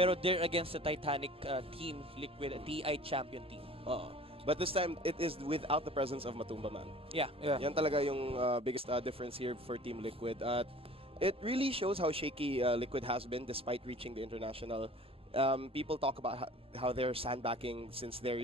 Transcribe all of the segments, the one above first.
pero they're against the Titanic team, Liquid, TI champion team. But this time, it is without the presence of Matumba Man. Yeah. Yan talaga yung biggest difference here for Team Liquid. It really shows how shaky Liquid has been despite reaching the international. People talk about how they're sandbagging since they're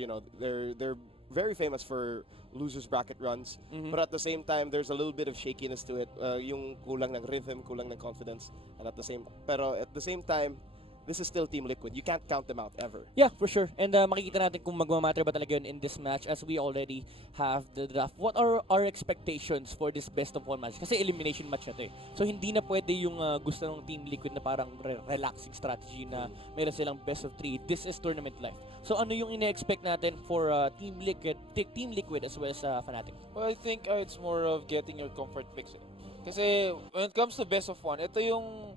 very famous for losers bracket runs. But at the same time, there's a little bit of shakiness to it. Yung kulang ng rhythm, kulang ng confidence, and at the same time, this is still Team Liquid. You can't count them out ever. Yeah, for sure. And makikita natin kung magmamatter ba talaga yun in this match as we already have the draft. What are our expectations for this best of one match? Kasi elimination match na to eh. So hindi na pwede yung gusto ng Team Liquid na parang relaxing strategy na meron silang best of 3. This is tournament life. So ano yung ine-expect natin for Team Liquid as well as Fnatic? Well, I think it's more of getting your comfort picks. Kasi when it comes to best of one, ito yung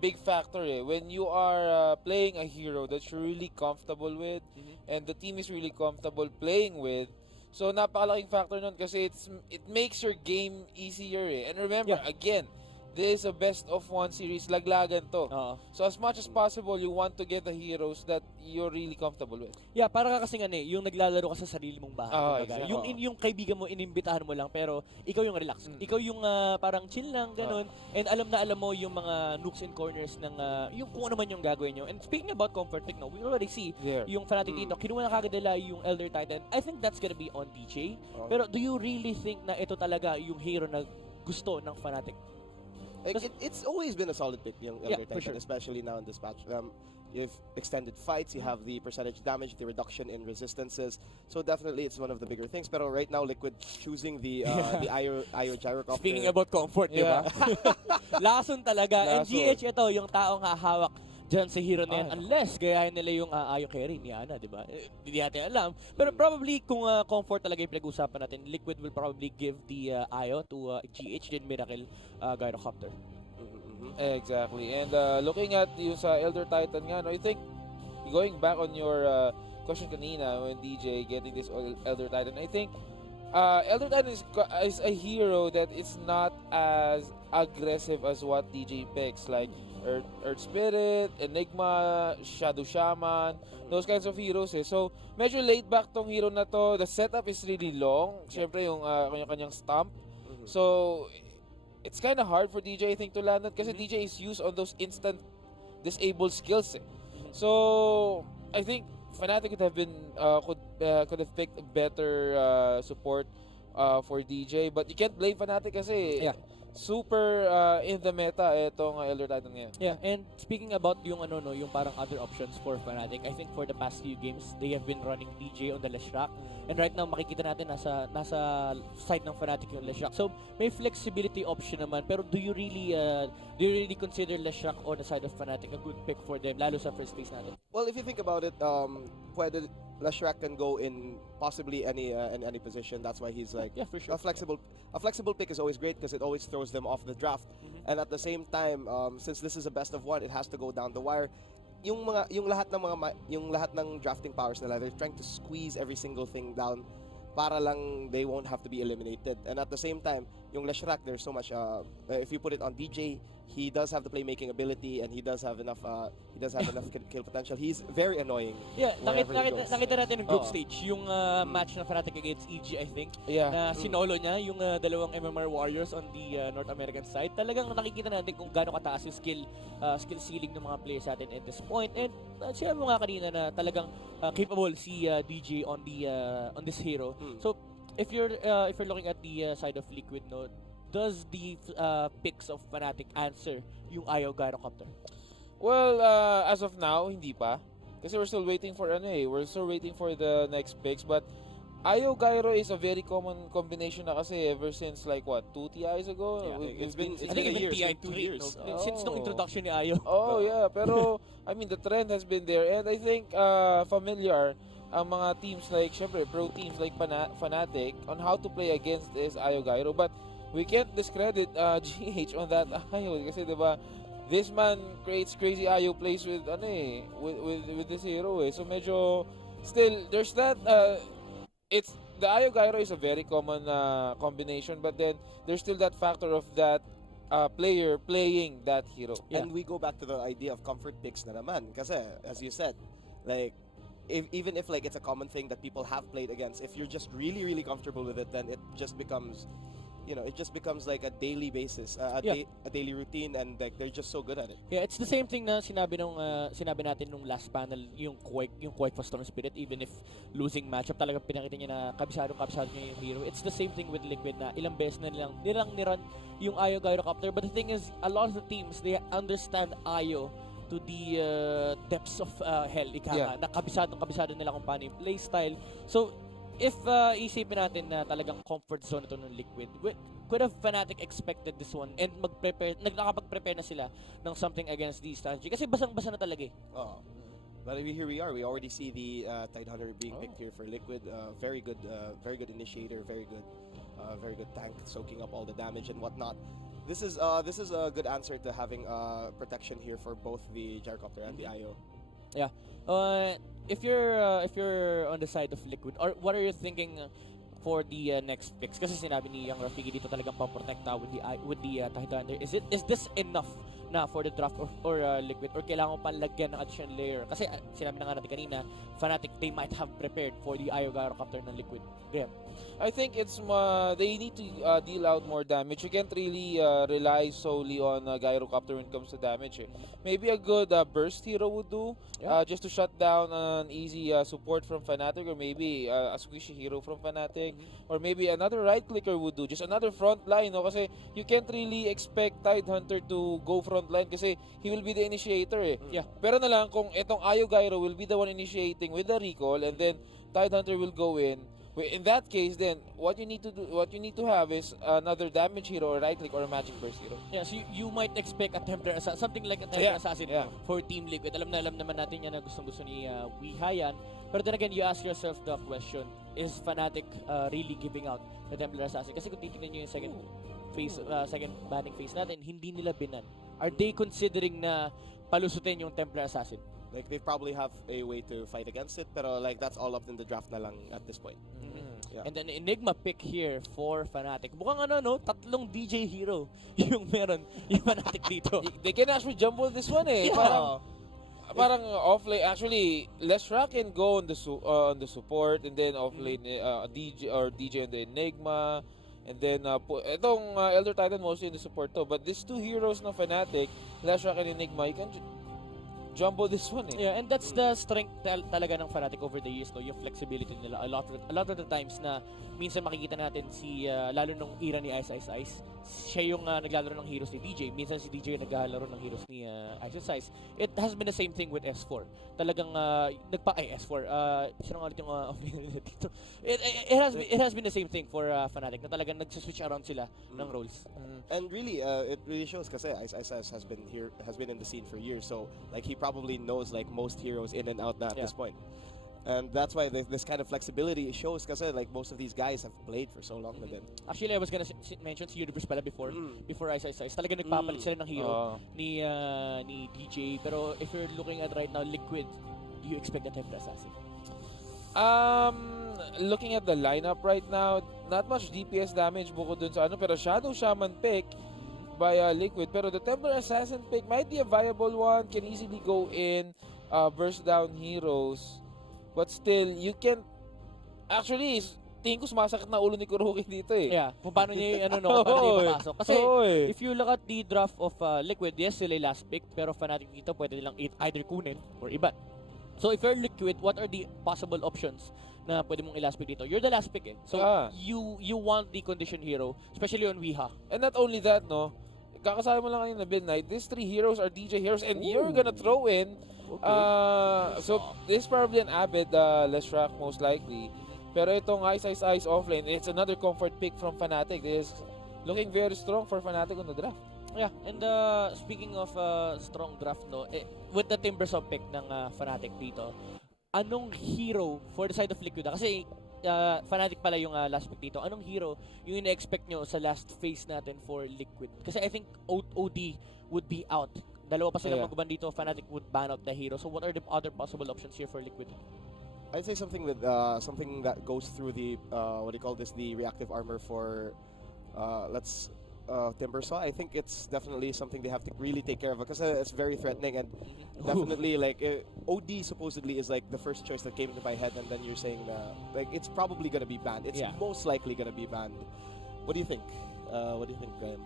big factor eh. When you are playing a hero that you're really comfortable with and the team is really comfortable playing with, so napakalaking factor nun kasi it makes your game easier eh. And remember, again, this is a best of one series, laglagan to. So as much as possible, you want to get the heroes that you're really comfortable with. Yeah, para kasing yung naglalaro ka sa sarili mong bahay. Exactly. Yung kaibigan mo, inimbitahan mo lang, pero ikaw yung relax. Ikaw yung parang chill lang, ganun. And alam na alam mo yung mga nooks and corners ng yung kung ano man yung gagawin nyo. And speaking about comfort pick, we already see yung Fnatic dito, kinuha na kagad nila yung Elder Titan. I think that's gonna be on DJ. Pero do you really think na ito talaga yung hero na gusto ng Fnatic? It's always been a solid pick, yung Elder Titan, sure. especially now in this patch. You have extended fights, you have the percentage damage, the reduction in resistances. So definitely it's one of the bigger things. Pero right now, Liquid choosing the Io Gyrocopter. Speaking about comfort, di ba? Lason talaga. And GH ito, yung taong hahawak dyan sa hero na yan. Unless gayahin nila yung Io carry ni Ana, di ba? Hindi natin alam. Pero probably kung comfort talaga yung pinag-usapan natin, Liquid will probably give the Io to GH, then Miracle Gyrocopter. Exactly. And looking at yung sa Elder Titan nga, I think going back on your question kanina when DJ getting this Elder Titan, I think Elder Titan is a hero that is not as aggressive as what DJ picks, like Earth Spirit, Enigma, Shadow Shaman, those kinds of heroes eh. So medyo laid back tong hero na to. The setup is really long. Siyempre yung kanyang stomp. So it's kind of hard for DJ, I think, to land it kasi DJ is used on those instant disable skills eh. So I think Fnatic could have been could have picked a better support for DJ, but you can't blame Fnatic kasi super in the meta itong Elder Titan ngayon. Yeah, and speaking about yung yung parang other options for Fnatic, I think for the past few games they have been running DJ on the Leshrac. And right now makikita natin nasa side ng Fnatic yung Leshrac. So may flexibility option naman, pero do you really consider Leshrac on the side of Fnatic a good pick for them lalo sa first place natin? Well, if you think about it, pwede Leshrac can go in possibly in any position. That's why he's like for sure. A flexible pick is always great because it always throws them off the draft. And at the same time, since this is a best of one, it has to go down the wire. Yung lahat ng drafting powers nila, they're trying to squeeze every single thing down para lang they won't have to be eliminated. And at the same time, yung Leshrac, there's so much if you put it on DJ, he does have the playmaking ability and he does have enough kill potential. He's very annoying. Yeah, nakita natin yung group Oo. stage, yung match na Fnatic against EG, I think. Yeah. Na sinolo niya yung dalawang MMR Warriors on the North American side. Talagang nakikita natin kung gaano kataas yung skill ceiling ng mga players natin at this point. And sinabi mo nga kanina na talagang capable si DJ on this hero. So if you're looking at the side of Liquid, no, does the picks of Fnatic answer yung Io Gyrocopter? Well, as of now, hindi pa. Kasi we're still waiting for we're still waiting for the next picks. But Io Gyro is a very common combination na kasi ever since like what, 2 TIs ago? It's been I think a year, even it's been 2 years. no? Since nung introduction ni Io. Oh yeah, pero I mean the trend has been there and I think familiar ang mga teams like syempre pro teams like Fnatic on how to play against this Io Gyro, but we can't discredit GH on that Io kasi diba this man creates crazy Io plays with with this hero eh. So medyo still there's that it's the Io Gyro is a very common combination, but then there's still that factor of that player playing that hero. Yeah. And we go back to the idea of comfort picks na naman. Kasi, as you said, like, even if like it's a common thing that people have played against, if you're just really, really comfortable with it, then it just becomes, it just becomes like a daily basis, a daily routine, and like they're just so good at it. Yeah, it's the same thing na sinabi natin nung last panel, yung Quake for Storm Spirit, even if losing matchup, talagang pinakita niya na kabisado niya yung hero. It's the same thing with Liquid na ilang beses na niran yung Ayo Gyrocopter. But the thing is, a lot of the teams, they understand Ayo to the depths of hell, na kabisado nila kung paano yung playstyle. So, if isipin natin na talagang comfort zone ito ng Liquid, could have Fnatic expected this one and nakapag-prepare na sila ng something against the strategy? Kasi basang-basa na talaga eh. But here we are. We already see the Tidehunter being picked here for Liquid. Very good initiator. Very good tank, soaking up all the damage and whatnot. This is a good answer to having protection here for both the Gyrocopter and the Io. Yeah. If you're on the side of Liquid, or what are you thinking for the next picks? Kasi sinabi ni Young Rafiki dito talagang paprotekta with the Tidehunter. Is this enough na for the draft or Liquid, or kailangan pa lagyan ng additional layer? Kasi sinabi na nga natin kanina, Fnatic, they might have prepared for the Io Gyrocopter ng Liquid. Yeah. I think it's they need to deal out more damage. You can't really rely solely on Gyrocopter when it comes to damage. Maybe a good burst hero would do, just to shut down an easy support from Fnatic, or maybe a squishy hero from Fnatic, or maybe another right clicker would do, just another front line. No? Kasi you can't really expect Tidehunter to go front line kasi he will be the initiator. Yeah. Pero na lang kung itong Ayo Gyro will be the one initiating with the recall, and then Tidehunter will go in. In that case, then what you need to have is another damage hero, or right click, or a magic burst hero. Yeah, so you might expect a Templar Assassin, something like a Templar Assassin for Team Liquid. Alam naman natin yan na gustong-gusto ni Wihayan. Pero then again, you ask yourself the question, is Fnatic really giving out the Templar Assassin? Kasi kung titignan nyo yung second banning phase natin, hindi nila binan. Are they considering na palusutin yung Templar Assassin? Like, they probably have a way to fight against it, pero like that's all up in the draft na lang at this point. Yeah. And then Enigma pick here for Fnatic. Mukhang tatlong DJ hero yung meron yung Fnatic dito. They can actually jumble this one Parang offlane. Actually, Leshra can go on the support, and then offlane DJ and the Enigma. And then, itong Elder Titan mostly in the support to. But these two heroes ng Fnatic, Leshra and Enigma, you can jumbo this one Yeah, and that's the strength talaga ng Fnatic over the years, no? Yung flexibility nila. A lot of the times na minsan makikita natin lalo nung era ni Ice, siya yung naglalaro ng heroes ni DJ. Minsan si DJ yung naglalaro ng heroes ni Ice. It has been the same thing with S4. Talagang S4. Sino nga ulit yung offlaner dito? It has been the same thing for Fnatic na talagang nagsiswitch around sila ng roles. And really, it really shows kasi Ice has been in the scene for years. So like he probably knows like most heroes in and out at this point. And that's why this kind of flexibility shows kasi like most of these guys have played for so long na din. Actually, I was gonna mention si Universe pala before Ice. Talaga nagpapalit sila ng hero ni DJ. Pero if you're looking at right now, Liquid, do you expect the Templar Assassin? Looking at the lineup right now, not much DPS damage bukod dun sa pero Shadow Shaman pick by Liquid. Pero the Templar Assassin pick might be a viable one, can easily go in, burst down heroes. But still, you can actually, tingin ko sumasakit na ulo ni Kuroki dito Yeah, kung paano niya paano niya papasok. Kasi if you look at the draft of Liquid, yes, sila last pick, pero Fnatic dito pwede nilang either kunin or iba. So if you're Liquid, what are the possible options na pwede mong i-last pick dito? You're the last pick So you want the condition hero, especially on Wiha. And not only that, no, kakasama mo lang kanina Midnight, these three heroes are DJ heroes, and you're gonna throw in so this is probably an Abbott Leshrac most likely. Pero itong Ice offlane, it's another comfort pick from Fnatic. This is looking very strong for Fnatic on the draft. Yeah, and speaking of strong draft, no, with the Timbers of pick ng Fnatic dito, anong hero for the side of Liquid? Kasi Fnatic pala yung last pick dito. Anong hero yung ina-expect nyo sa last phase natin for Liquid? Kasi I think OD would be out. Dalawa pa sila magban dito. Fnatic would ban out the hero. So what are the other possible options here for Liquid? I'd say something with something that goes through the what do you call this? The reactive armor for let's Timbersaw, I think it's definitely something they have to really take care of because it's very threatening and definitely like OD supposedly is like the first choice that came into my head, and then you're saying like it's probably gonna be banned. It's most likely gonna be banned. What do you think? What do you think, Graham?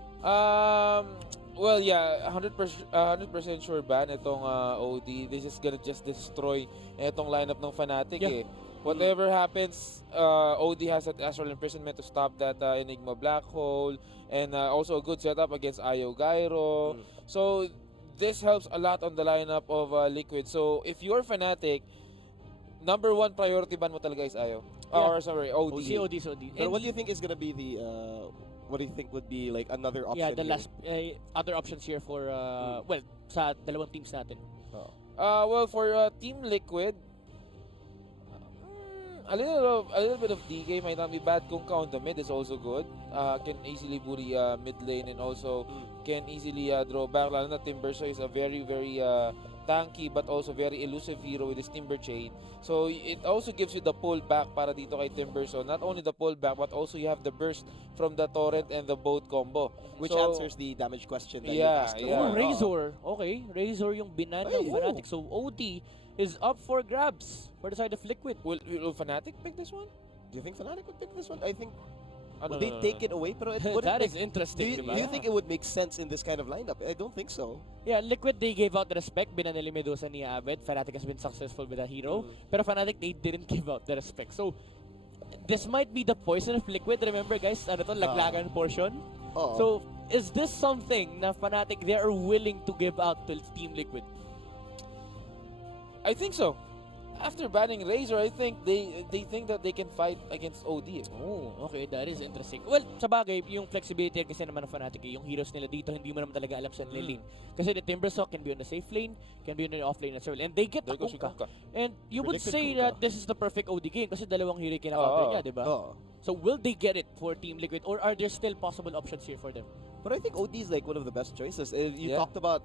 Well, yeah, 100% sure ban itong OD. This is gonna just destroy itong lineup ng Fnatic eh. Whatever happens, OD has that astral imprisonment to stop that Enigma black hole, and also a good setup against Io Gyro. So this helps a lot on the lineup of Liquid. So if you're Fnatic, number one priority ban mo talaga is Io. Or sorry, OD. OD. But what do you think is gonna be the what do you think would be like another option? Yeah, the here? last other options here for well, sa dalawang teams natin. Well, for Team Liquid, a little bit of DK might not be bad. Kung count the mid is also good. Can easily bully mid lane and also can easily draw back. Lalo na Timbersaw is a very tanky but also very elusive hero with his Timber Chain. So it also gives you the pull back para dito kay Timbersaw. Not only the pull back but also you have the burst from the torrent and the boat combo. Which so, answers the damage question that you asked. Oh, Razor. Okay, Razor yung binan ng Fnatic. So OD is up for grabs for the side of Liquid. Will Fnatic pick this one? Do you think Fnatic would pick this one? I think No, would they take it away? Pero it wouldn't That make, is interesting, do you think it would make sense in this kind of lineup? I don't think so. Yeah, Liquid, they gave out the respect. Binan nila Medusa ni Abed. Fnatic has been successful with a hero. Pero Fnatic, they didn't give out the respect. So, this might be the poison of Liquid. Remember, guys, ano to, laglagan portion? So, is this something na Fnatic, they are willing to give out to Team Liquid? I think so. After banning Razor, I think they think that they can fight against OD. Oh, okay, that is interesting. Well, sa bagay, yung flexibility kasi naman ng Fnatic, yung heroes nila dito, hindi mo naman talaga alam sa lane. Kasi the Timbersaw can be on the safe lane, can be on the off lane as well. And they get the Kunkka. And you would say that this is the perfect OD game kasi dalawang hero kinaka-counter niya, di ba? So will they get it for Team Liquid or are there still possible options here for them? But I think OD is like one of the best choices. You talked about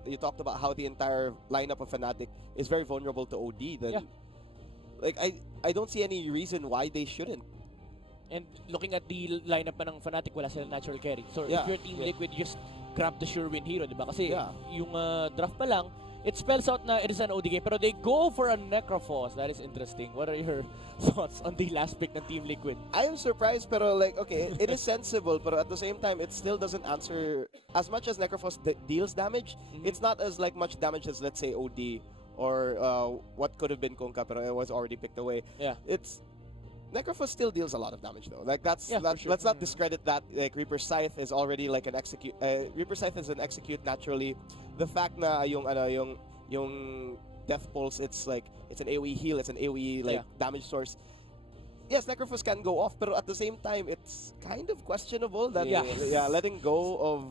how the entire lineup of Fnatic is very vulnerable to OD. Then, like I don't see any reason why they shouldn't. And looking at the lineup pa ng Fnatic, wala silang natural carry. So if you're Team Liquid, you just grab the sure win hero, di ba? Kasi yung draft pa lang, it spells out na it is an OD game, pero they go for a Necrophos. That is interesting. What are your thoughts on the last pick ng Team Liquid? I am surprised, pero like, okay, it is sensible, but at the same time, it still doesn't answer as much as Necrophos deals damage. It's not as like much damage as, let's say, OD or what could have been Kunkka, but it was already picked away. It's Necrophos still deals a lot of damage though. Like let's not discredit that. Like Reaper Scythe is already like an execute. Reaper Scythe is an execute naturally. The fact na yung Death Pulse, it's like it's an AoE heal, it's an AoE like damage source. Yes, Necrophos can go off, but at the same time, it's kind of questionable that letting go of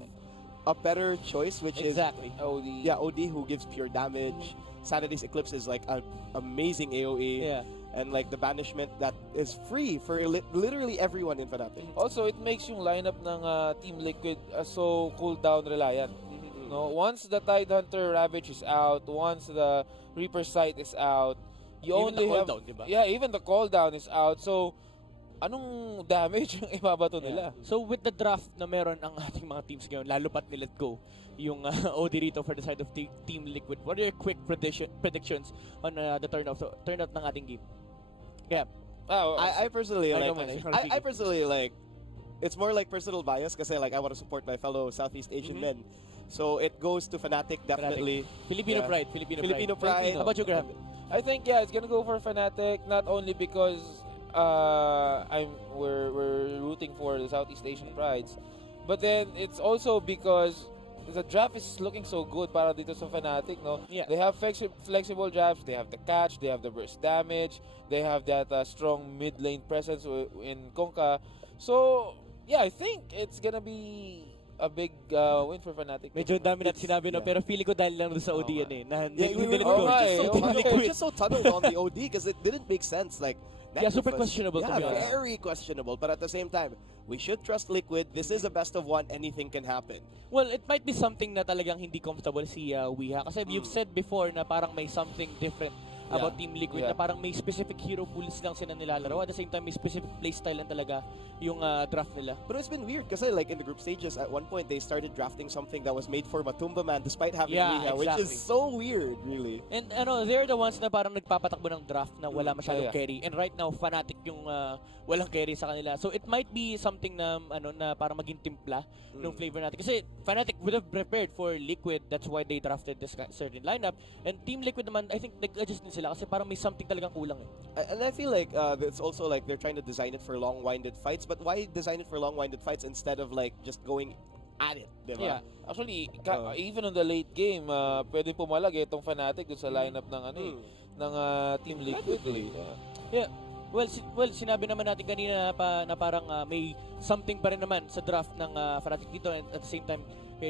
a better choice, which is OD. Yeah, OD who gives pure damage. Sanity's Eclipse is like an amazing AoE. And like the banishment that is free for literally everyone in Fnatic. Also, it makes yung lineup ng Team Liquid so cooldown reliant. No, once the Tidehunter Ravage is out, once the Reaper Sight is out, you even only the have cooldown, diba? even the cooldown is out. So anong damage yung ibabato nila? So with the draft na meron ang ating mga teams ngayon, lalo pat ni Let Go yung OD rito for the side of Team Liquid. What are your quick predictions on the turnout ng ating game? Yeah. I personally I personally like it's more like personal bias kasi like I want to support my fellow Southeast Asian men. So it goes to Fnatic definitely. Filipino pride. Filipino pride. How about you, Graham? I think it's gonna go for Fnatic, not only because we're rooting for the Southeast Asian prides, but then it's also because the draft is looking so good para dito sa Fnatic, no? They have flexible drafts, they have the catch, they have the burst damage, they have that strong mid lane presence in Kunkka. So, I think it's gonna be a big win for Fnatic. Medyo dami natin sinabi na, pero feeling ko dahil lang sa OD yan eh. We're just so tunneled on the OD because it didn't make sense. Like, super questionable to be honest. Very questionable. But at the same time, we should trust Liquid. This is a best of one. Anything can happen. Well, it might be something na talagang hindi comfortable si Weeha. Kasi you've said before na parang may something different about Team Liquid Yeah. na parang may specific hero pools lang sila nilalaro. At the same time, may specific playstyle lang talaga yung draft nila. But it's been weird kasi like in the group stages, at one point they started drafting something that was made for Matumba Man despite having Riha, which is so weird, really. And they're the ones na parang nagpapatakbo ng draft na wala masyadong Yeah. carry. And right now, Fnatic yung walang carry sa kanila. So it might be something na na para maging timpla ng flavor natin. Kasi Fnatic would have prepared for Liquid. That's why they drafted this certain lineup. And Team Liquid naman, I think nag-adjust din sila kasi parang may something talagang kulang eh. And I feel like it's also like they're trying to design it for long-winded fights. But why design it for long-winded fights instead of like just going at it, diba? Yeah. Actually, even on the late game, pwede pumalag itong Fnatic dun sa lineup ng ng Team Liquid. Yeah. Well, sinabi naman natin kanina na parang may something pa rin naman sa draft ng Fnatic dito, and at the same time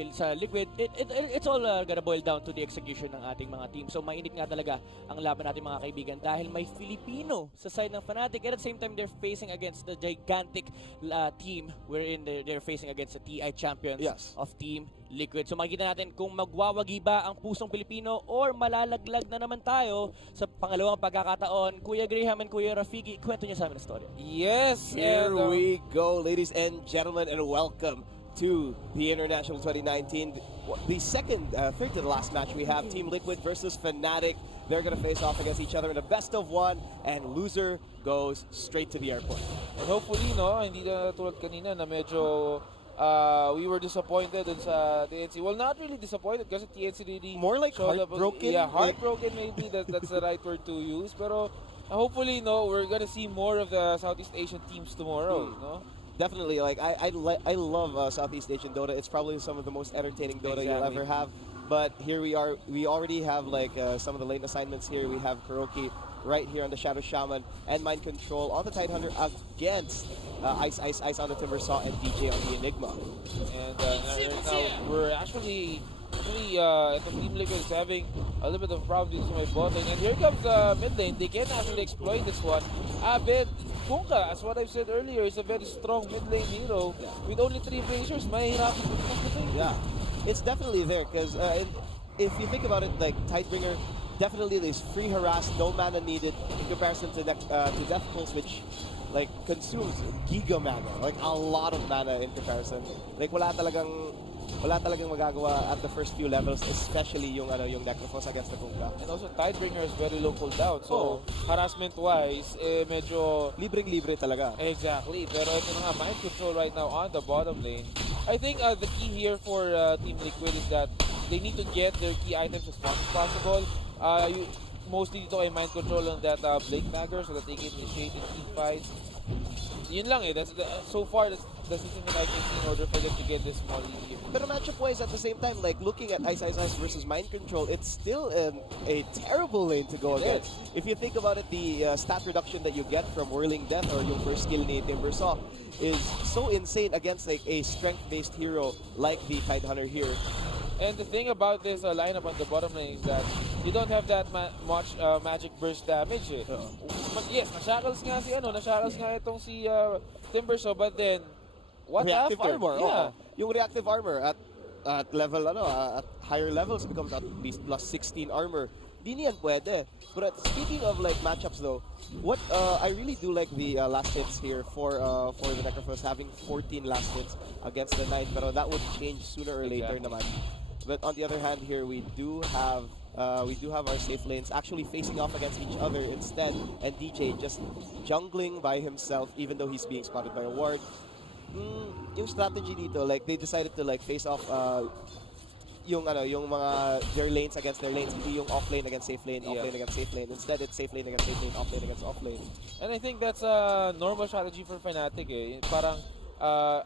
sa Liquid, it's all gonna boil down to the execution ng ating mga team. So mainit nga talaga ang laban natin mga kaibigan dahil may Filipino sa side ng Fnatic, and at the same time they're facing against the gigantic team wherein they're facing against the TI champions of Team Liquid. So makikita natin kung magwawagi ba ang pusong Pilipino or malalaglag na naman tayo sa pangalawang pagkakataon. Kuya Graham and Kuya Rafiki, kwento niyo sa amin ang story. Yes! Here we go, ladies and gentlemen, and welcome to the International 2019. The second, third to the last match, we have Team Liquid versus Fnatic. They're going to face off against each other in a best of one, and loser goes straight to the airport. And hopefully, hindi na tulad kanina na medyo we were disappointed dun sa TNC. Well, not really disappointed kasi TNC really More like heartbroken? Yeah, heartbroken maybe. That's the right word to use. Pero hopefully, we're gonna see more of the Southeast Asian teams tomorrow. Definitely, like I love Southeast Asian Dota. It's probably some of the most entertaining Dota you'll ever have. But here we are. We already have like some of the late assignments here. We have Kuroki right here on the Shadow Shaman and Mind Control on the Tidehunter against Ice on the Timbersaw and DJ on the Enigma. And right now we're actually itong Team Liquid is having a little bit of problem dito sa may bot lane. And here comes the mid lane. They can actually exploit this one. Abed Kunka, as what I've said earlier, is a very strong mid lane hero. With only 3 finishers, mahirap ito. Yeah, it's definitely there because if you think about it, like Tidebringer, definitely is free harass, no mana needed in comparison to Death Pulse, which like consumes giga mana, like a lot of mana in comparison. Like wala talagang magagawa at the first few levels, especially yung Necrophos against the Kunka. And also Tidebringer is very low cooldown, so harassment wise, medyo libreng-libre talaga. Exactly, pero ito na nga, Mind Control right now on the bottom lane. I think the key here for Team Liquid is that they need to get their key items as fast as possible. Mostly dito kay Mind Control on that Blake Dagger so that they can initiate in team fights. Yun lang so far that's the season that I can see in order for them to get this small lead here. But matchup wise at the same time, like looking at Ice versus Mind Control, it's still a terrible lane to go against. If you think about it, the stat reduction that you get from Whirling Death or yung first skill ni Timbersaw is so insane against like a strength-based hero like the Tidehunter here. And the thing about this lineup on the bottom lane is that you don't have that much magic burst damage. Yes, na-shackles nga itong si Timbersaw, but then what reactive after? armor. Yeah. Yung reactive armor at level at higher levels becomes at least plus 16 armor. Di niyan pwede. But speaking of like matchups though, what I really do like the last hits here for the Necrophos having 14 last hits against the 9, pero that would change sooner or later naman. But on the other hand here, we do have our safe lanes actually facing off against each other instead, and DJ just jungling by himself even though he's being spotted by a ward. Yung strategy dito, like they decided to like face off yung mga their lanes against their lanes, hindi yung off lane against safe lane, off lane against safe lane. Instead, it's safe lane against safe lane, off lane against off lane. And I think that's a normal strategy for Fnatic. Parang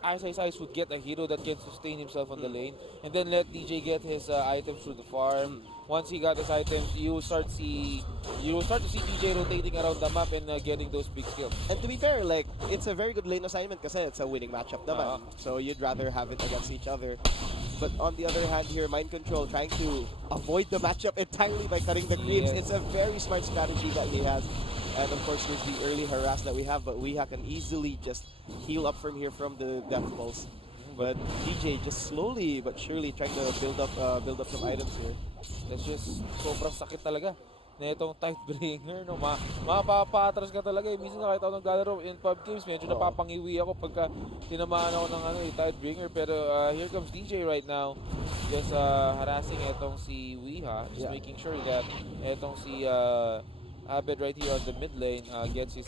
Ice would get a hero that can sustain himself on the lane, and then let DJ get his items through the farm. Once he got his items, you will start to see DJ rotating around the map and getting those big kills. And to be fair, like it's a very good lane assignment kasi it's a winning matchup naman. So you'd rather have it against each other. But on the other hand here, Mind Control trying to avoid the matchup entirely by cutting the creeps. It's a very smart strategy that he has. And of course, there's the early harass that we have, but we can easily just heal up from here from the Death Pulse. But DJ just slowly but surely trying to build up some items here. That's just sobrang sakit talaga. na itong Tidebringer, no? Mapapatras ka talaga. Minsan nakita ko ng galero in pub games, medyo napapangiwi ako pagka tinamaan ako ng Tidebringer. Pero here comes DJ right now, just harassing itong si Weeha, just making sure that itong si Abed right here on the mid lane gets his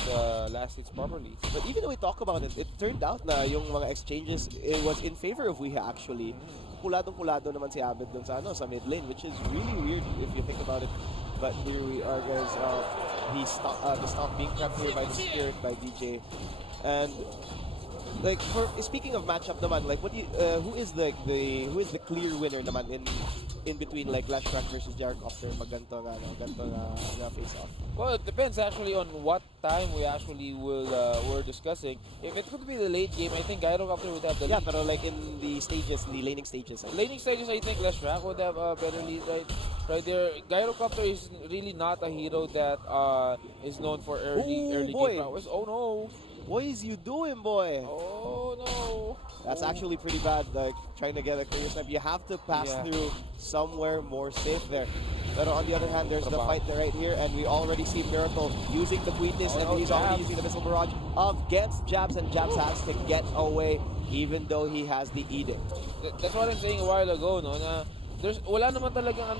last hits properly. But even though we talk about it, it turned out na yung mga exchanges, it was in favor of Weeha actually. Puladong-pulado naman si Abed dun sa, sa mid lane, which is really weird if you think about it. But here we are, guys. The stop being prepped here by the Spirit, by DJ. And like, speaking of matchup naman, like what do you, who is the clear winner naman in between like Lash Crack versus Gyrocopter pag ganito nga face off? Well, it depends actually on what time we actually we're discussing. If it could be the late game, I think Gyrocopter would have the lead. Pero like in the stages, in the laning stages. Laning stages, I think Lash Crack would have a better lead right there. Gyrocopter is really not a hero that is known for early game prowess. Oh no! What is you doing, boy? Oh no! That's actually pretty bad, like trying to get a clear snap. You have to pass through somewhere more safe there. But on the other hand, there's the fight right here, and we already see Miracle using the Quitis, and he's already using the Missile Barrage against Jabs, and Jabs has to get away, even though he has the Edict. That's what I'm saying a while ago, no? Na wala naman talagang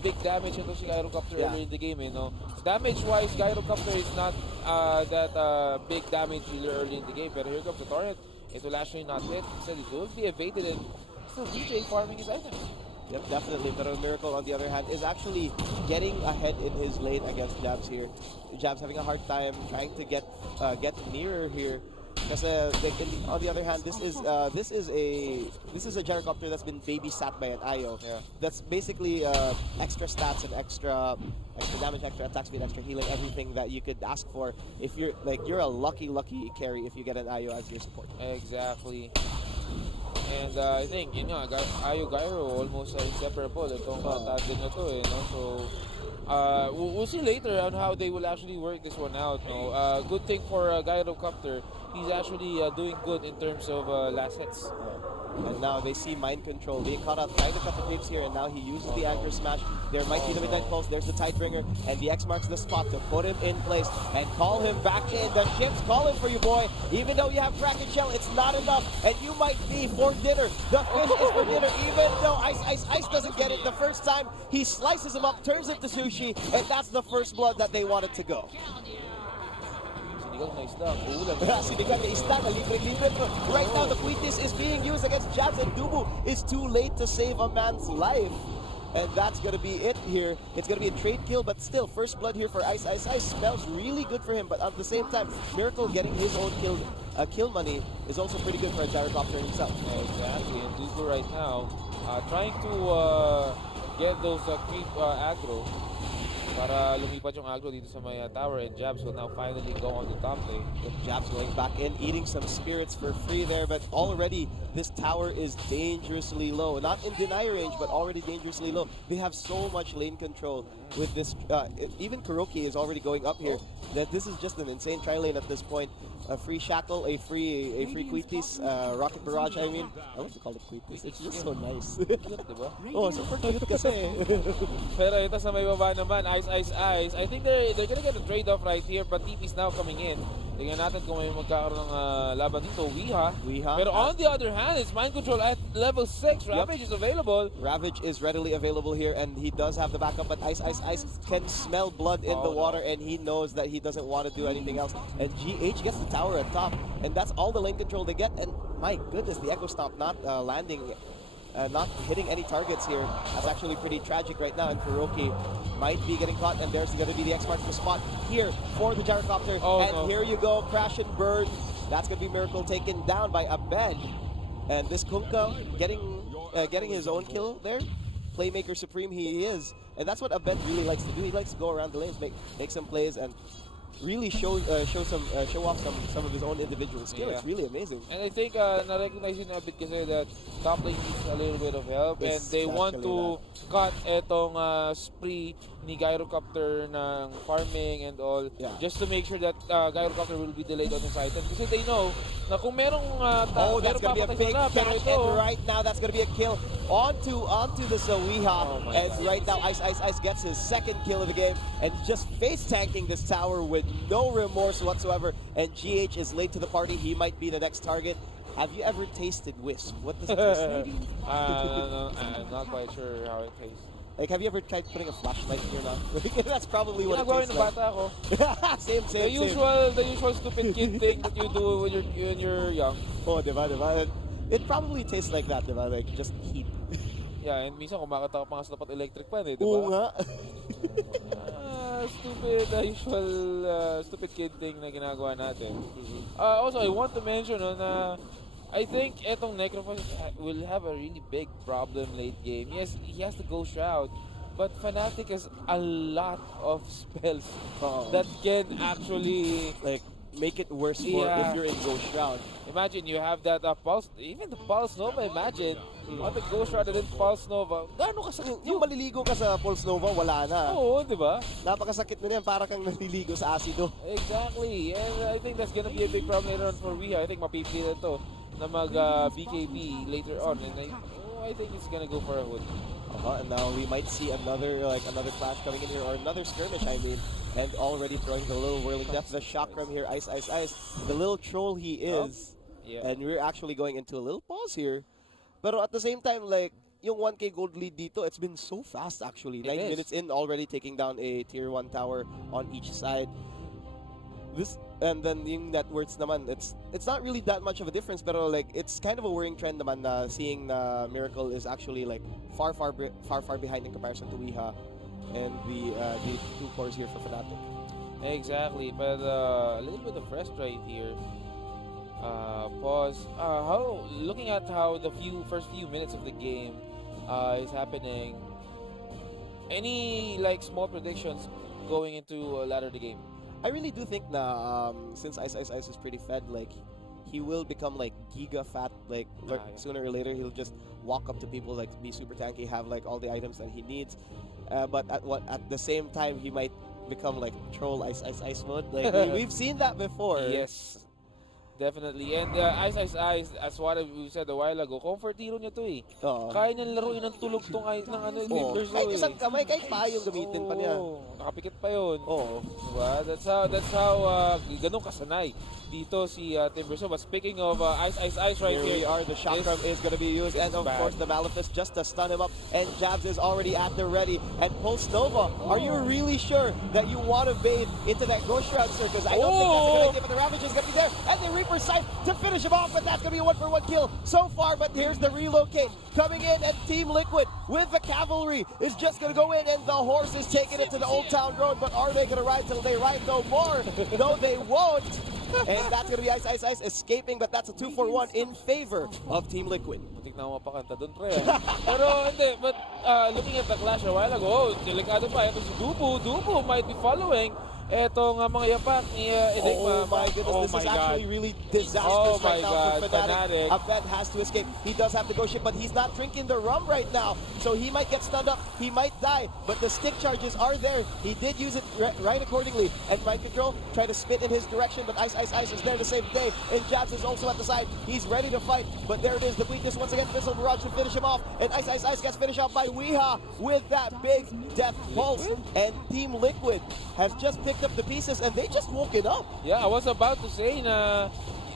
big damage ito si Gyrocopter early in the game, no? Damage-wise, Gyrocopter is not that big damage dealer early in the game, but here comes the Torrent. It will actually not hit. Instead, it will be evaded, and still DJ farming his items. Yep, definitely. But Miracle, on the other hand, is actually getting ahead in his lane against Jabs here. Jabs having a hard time trying to get nearer here. Because on the other hand, this is a Gyrocopter that's been babysat by an IO. Yeah. That's basically extra stats and extra damage, extra attack speed, extra healing, everything that you could ask for. If you're a lucky carry if you get an IO as your support. Exactly. And I think IO Gyro almost inseparable itong tandem na to, So we'll see later on how they will actually work this one out. No, good thing for Gyrocopter. He's actually doing good in terms of last hits. And now they see Mind Control being caught out by the couple creeps here, and now he uses the Anchor Smash. There might be the Midnight Pulse, there's the Tidebringer, and the X marks the spot to put him in place and call him back in. The ship's calling for you, boy. Even though you have Kraken Shell, it's not enough, and you might be for dinner. The fish is for dinner, even though Ice doesn't get it the first time. He slices him up, turns it to sushi, and that's the first blood that they wanted to go. Right now, the Quitis is being used against Jabs, and Dubu is too late to save a man's life. And that's going to be it here. It's going to be a trade kill, but still, first blood here for Ice. Ice smells really good for him, but at the same time, Miracle getting his own kill money is also pretty good for a Gyrocopter himself. Exactly, and Dubu right now trying to get those creep aggro para lumipat yung aggro dito sa may tower, and Jabs will now finally go on the top lane. With Jabs going back in, eating some spirits for free there, but already this tower is dangerously low. Not in deny range, but already dangerously low. They have so much lane control with this. Even Kuroki is already going up here. That this is just an insane tri-lane at this point. A free Shackle, a free Quitis, Rocket Barrage, I mean. I want to call it Quitis. It's just so nice. Oh, super cute kasi. Pero ito sa may baba naman, Ice. I think they're gonna get a trade-off right here, but TP's now coming in. Tingnan natin kung may magkakaroon ng laban dito. Weeha. Pero on the other hand, it's Mind Control at level 6. Ravage is available. Ravage is readily available here, and he does have the backup, but Ice can smell blood in the water, and he knows that he doesn't want to do anything else. And GH gets the tower at top, and that's all the lane control they get. And my goodness, the Echo Stomp not landing, not hitting any targets here. That's actually pretty tragic right now, and Kuroki might be getting caught, and there's going to be the X marks the spot here for the Gyrocopter. Here you go, crash and burn. That's going to be Miracle taken down by Abed. And this Kunkka getting his own kill there. Playmaker Supreme he is. And that's what Abed really likes to do. He likes to go around the lanes, make some plays, and really show off some of his own individual skill. It's really amazing. And I think na-recognize yun a bit kasi that top lane needs a little bit of help, and they want to cut etong spree ni Gyrocopter ng farming and all, Yeah. just to make sure that Gyrocopter will be delayed on his item. Kasi they know na kung merong That's gonna be a big pero catch, ito, and right now that's gonna be a kill onto the Zawiha. Oh my And God. right now Ice gets his second kill of the game and just face tanking this tower with no remorse whatsoever. And GH is late to the party. He might be the next target. Have you ever tasted Wisp? What does it taste like? no, I'm not quite sure how it tastes. Like, have you ever tried putting a flashlight in your mouth? That's probably what it Ginagawa tastes ng like. bata ako. same. The usual stupid kid thing that you do when you're young. Oh, diba? It probably tastes like that, diba? Like, just heat. Yeah, and minsan kumakata ka pa nga sa tapat electric pan eh, di Oo ba? nga. Stupid, usual stupid kid thing na ginagawa natin. Also, I want to mention na I think etong Necrophos will have a really big problem late game. Yes, he has to go Shroud, but Fnatic has a lot of spells that can actually Like, make it worse for if you're in Ghost Shroud. imagine you have that Pulse, even the Pulse Nova, imagine. On the Ghost Shroud and then Pulse Nova. Gano'ng kasakit Yung maliligo ka sa Pulse Nova, wala na. Oo, di ba? Napakasakit na yan, para kang naliligo sa asido. Exactly, and I think that's gonna be a big problem later on for Weha. I think mapipili to na mag BKB later on, and I think it's gonna go for a hood. And now we might see another clash coming in here, or another skirmish, I mean. And already throwing the little whirling death, the chakram here, Ice. The little troll he is. Yeah. And we're actually going into a little pause here. But at the same time, like, yung 1k gold lead dito, it's been so fast actually. 9 minutes in, already taking down a tier 1 tower on each side. And then yung net worths naman, it's not really that much of a difference, but like it's kind of a worrying trend naman na seeing na Miracle is actually like far behind in comparison to Weha and the two cores here for Fnatic. Exactly, but a little bit of rest right here. Pause. Looking at how the first few minutes of the game is happening, any like small predictions going into latter the game? I really do think na since Ice is pretty fed, like he will become like giga fat, like sooner or later he'll just walk up to people, like be super tanky, have like all the items that he needs. But at the same time he might become like troll Ice mode. Like we've seen that before. Yes. Definitely. And Ice, as what we said a while ago, comfort hero niya to eh. Kaya niyang laruin ng tulog tong ng Leaders kahit isang kamay, kahit payong gamitin pa niya. Nakapikit pa yun. Oo. Diba? That's how ganun kasanay dito si Timberso. But speaking of Ice right here. We are. The chakram is going to be used. And of course the Malefice just to stun him up. And Jabs is already at the ready. And Pulse Nova, are you really sure that you want to bathe into that Ghost Shroud, sir? Because I don't think that's a good idea, but the Ravage is going to be there. And the Reaper side to finish him off, but that's going to be a 1-for-1 kill so far. But here's the relocate coming in, and Team Liquid with the cavalry is just going to go in, and the horse is taking it to the Old Town Road. But are they going to ride till they ride no more? No, they won't. And that's going to be Ice escaping, but that's a 2-for-1 in favor of Team Liquid. Muntik na mapakanta doon, pre. Pero hindi, but looking at the clash a while ago, delikado pa. Ito si Dubu might be following etong mga yapak ni Enigma. Oh my goodness, this is actually really disastrous right now for Fnatic. Abed has to escape. He does have to go ship, but he's not drinking the rum right now. So he might get stunned up, he might die, but the stick charges are there. He did use it right accordingly. And Mind Control try to spit in his direction, but Ice is there to save the day. And Jabs is also at the side. He's ready to fight, but there it is. The weakness once again, Missile Barrage to finish him off. And Ice gets finished off by Weha with that big death pulse. And Team Liquid has just picked up the pieces, and they just woke it up. Yeah, I was about to say na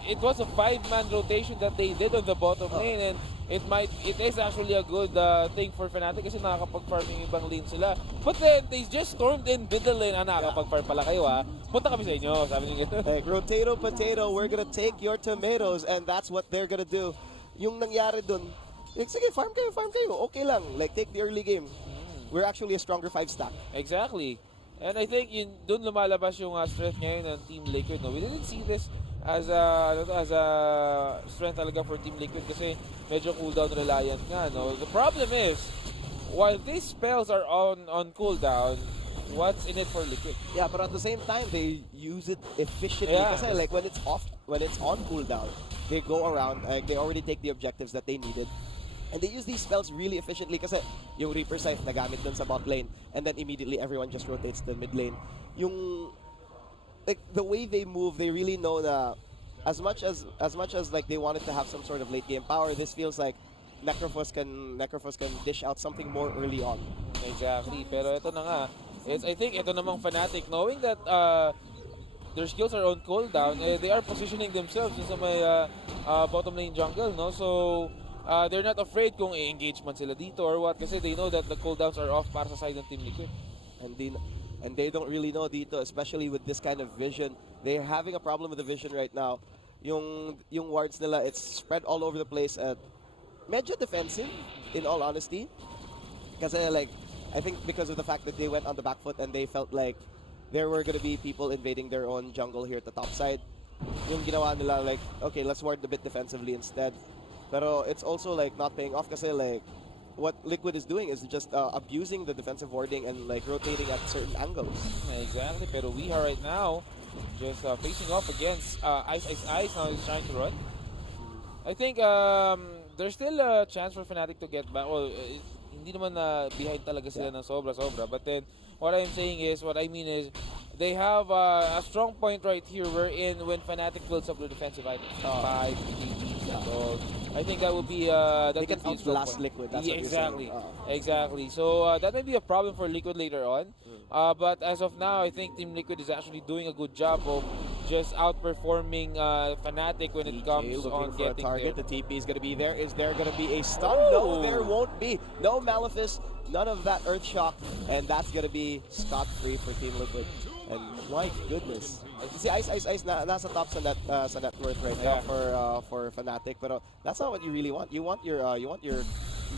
it was a 5-man rotation that they did on the bottom lane, and it is actually a good thing for Fnatic kasi nakakapag-farm yung ibang lane sila. But then they just stormed in middle lane. Nakakapag-farm pala kayo punta kami sa inyo, sabi niyo. Like, rotato potato, we're gonna take your tomatoes, and that's what they're gonna do. Yung nangyari dun, like, sige, farm kayo, okay lang. Like, take the early game. We're actually a stronger 5-stack. Exactly. And I think doon lumalabas yung strength ngayon ng Team Liquid. No? We didn't see this as a strength talaga for Team Liquid kasi medyo cooldown reliant nga. No? The problem is, while these spells are on cooldown, what's in it for Liquid? Yeah, but at the same time, they use it efficiently. Yeah. Kasi like when it's on cooldown, they go around, like they already take the objectives that they needed. And they use these spells really efficiently kasi yung Reaper Scythe nagamit dun sa bot lane and then immediately everyone just rotates to the mid lane. Yung like the way they move, they really know na as much as like they wanted to have some sort of late game power, this feels like Necrophos can dish out something more early on. Exactly. Pero ito na nga. I think ito namang Fnatic, knowing that their skills are on cooldown, they are positioning themselves sa may bottom lane jungle, no? So they're not afraid kung i-engage man sila dito or what kasi they know that the cooldowns are off para sa side ng Team Liquid. And they don't really know dito, especially with this kind of vision. They're having a problem with the vision right now. Yung wards nila, it's spread all over the place at medyo defensive, in all honesty. Kasi like, I think because of the fact that they went on the back foot and they felt like there were gonna be people invading their own jungle here at the top side. Yung ginawa nila like, okay, let's ward a bit defensively instead. Pero it's also like not paying off kasi like, what Liquid is doing is just abusing the defensive warding and like rotating at certain angles. Exactly, pero we are right now just facing off against Ice. Now he's trying to run. I think there's still a chance for Fnatic to get back. Well, hindi naman na behind talaga sila ng sobra-sobra. But then, what I mean is, they have a strong point right here wherein when Fnatic builds up their defensive items, 5 TPs and all. I think that would be they can outlast Liquid. That's what exactly, you're saying. exactly. So that may be a problem for Liquid later on. But as of now, I think Team Liquid is actually doing a good job of just outperforming Fnatic when it comes on for getting a target. there. The TP is going to be there. Is there going to be a stun? No, there won't be. No Malefice, none of that Earth Shock, and that's going to be scot-free for Team Liquid. And my goodness. See, Ice nasa top sa net worth right now for Fnatic, pero that's not what you really want. You want your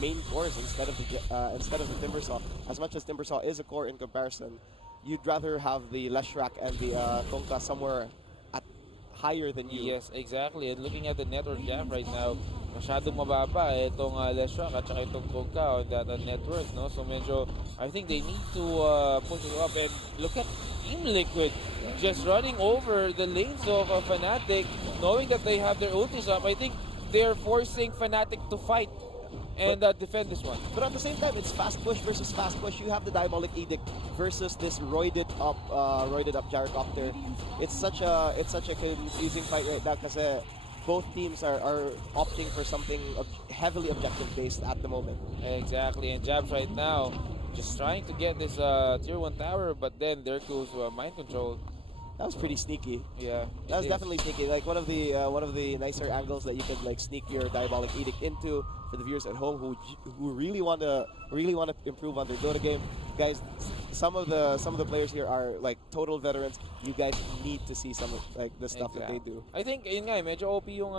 main cores instead of the Timbersaw. As much as Timbersaw is a core in comparison, you'd rather have the Leshrac and the Tonka somewhere at higher than you. Yes, exactly. And looking at the network gap right now, masyadong mababa itong Leshrac at saka itong Tonka on that network, no? So medyo, I think they need to push it up. And look at Team Liquid just running over the lanes of Fnatic, knowing that they have their ultis up. I think they're forcing Fnatic to fight and defend this one. But at the same time, it's fast push versus fast push. You have the Diabolic Edict versus this roided up gyrocopter. It's such a confusing fight right now because both teams are opting for something heavily objective based at the moment. Exactly, and Jabs right now just trying to get this tier 1 tower, but then there goes mind control. That was pretty sneaky. Yeah, that was definitely sneaky. Like one of the nicer angles that you could like sneak your Diabolic Edict into for the viewers at home who really want to improve on their Dota game. Guys, some of the players here are like total veterans. You guys need to see some of like the stuff that they do. I think yun nga, medyo OP yung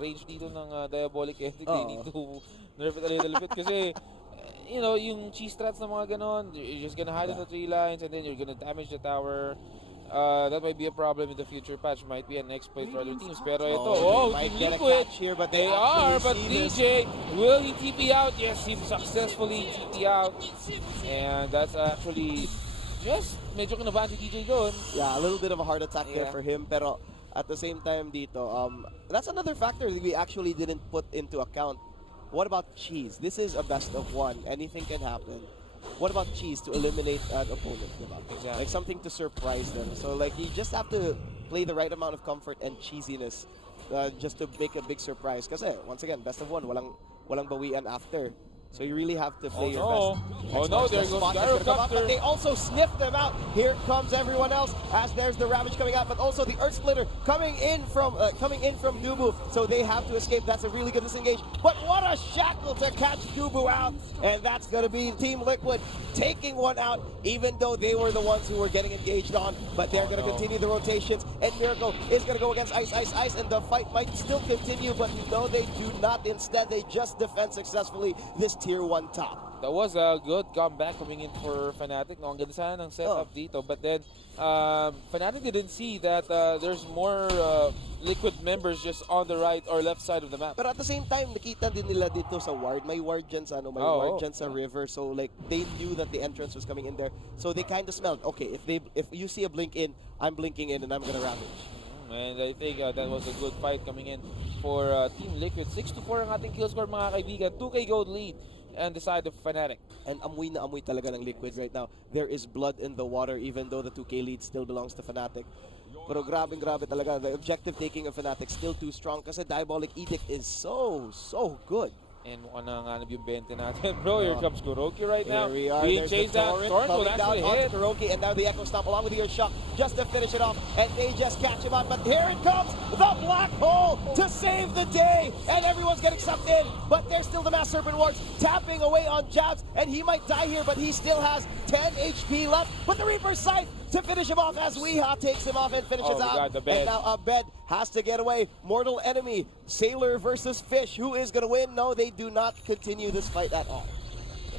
range dito ng Diabolic Edict. They need to nerf it a little bit kasi you know, yung cheese strats na mga ganon, you're just gonna hide in the tree lines and then you're gonna damage the tower. That might be a problem in the future patch. Might be an exploit for other teams. Pero ito, Team Liquid, here, but they are. But DJ, will he TP out? Yes, he successfully TP out. And that's actually just medyo kinabahan si DJ doon. Yeah, a little bit of a heart attack there for him. Pero at the same time dito, that's another factor that we actually didn't put into account. What about Cheese? This is a best of one. Anything can happen. What about Cheese to eliminate an opponent? Exactly. Like something to surprise them. So like you just have to play the right amount of comfort and cheesiness just to make a big surprise. Kasi once again, best of one, walang bawian after. So you really have to play your best. Oh no, there goes Gyrocopter. But they also sniffed them out. Here comes everyone else as there's the Ravage coming out, but also the Earth Splitter coming in from Dubu. So they have to escape. That's a really good disengage. But what a shackle to catch Dubu out. And that's going to be Team Liquid taking one out, even though they were the ones who were getting engaged on. But they're going to continue the rotations. And Miracle is going to go against Ice. And the fight might still continue, but no, they do not. Instead, they just defend successfully this Tier 1 top. That was a good comeback coming in for Fnatic. No, ang ganda sana ng setup dito. But then, Fnatic didn't see that there's more Liquid members just on the right or left side of the map. But at the same time, nakita din nila dito sa ward. May ward dyan sa, ward dyan sa river. So like, they knew that the entrance was coming in there. So they kind of smelled, okay, if you see a blink in, I'm blinking in and I'm gonna ravage. And I think that was a good fight coming in for Team Liquid. 6-4 ang ating kill score, mga kaibigan. 2K gold lead on the side of Fnatic. And amoy na amoy talaga ng Liquid right now. There is blood in the water even though the 2K lead still belongs to Fnatic. Pero grabe talaga. The objective taking of Fnatic still too strong kasi Diabolic Edict is so good. And mukhang nanganganib yung 20 natin. Bro, here comes Kuroki right now. Here we are. Being There's the chased down. Torrent will coming down actually onto hit. Kuroki, and now the Echo Stomp along with the Earth Shock just to finish it off. And they just catch him on. But here it comes, the Black Hole to save the day. And everyone's getting sucked in. But there's still the Mass Serpent Wards tapping away on Jabs. And he might die here, but he still has 10 HP left. But the Reaper's Scythe to finish him off as Weeha takes him off and finishes Oh my out. God, the bed. And now Abed has to get away. Mortal enemy, Sailor versus Fish. Who is going to win? No, they do not continue this fight at all.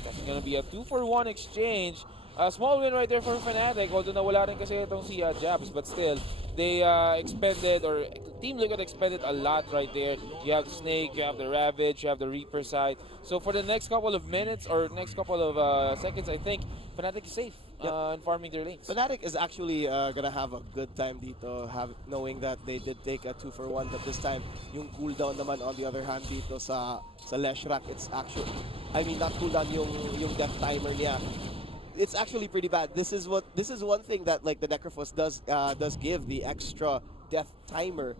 That's going to be a 2-for-1 exchange. A small win right there for Fnatic, although nawala rin kasi itong si Jabs, but still, they expended, or Team Liquid expended a lot right there. You have Snake, you have the Ravage, you have the Reaper side. So for the next couple of minutes, or next couple of seconds, I think Fnatic is safe in farming their lanes. Fnatic is actually gonna have a good time dito, knowing that they did take a 2-for-1, but this time, yung cooldown naman on the other hand dito sa Leshrac, it's actually, I mean not cooldown, yung death timer niya. It's actually pretty bad. This is one thing that like the Necrophos does give, the extra death timer,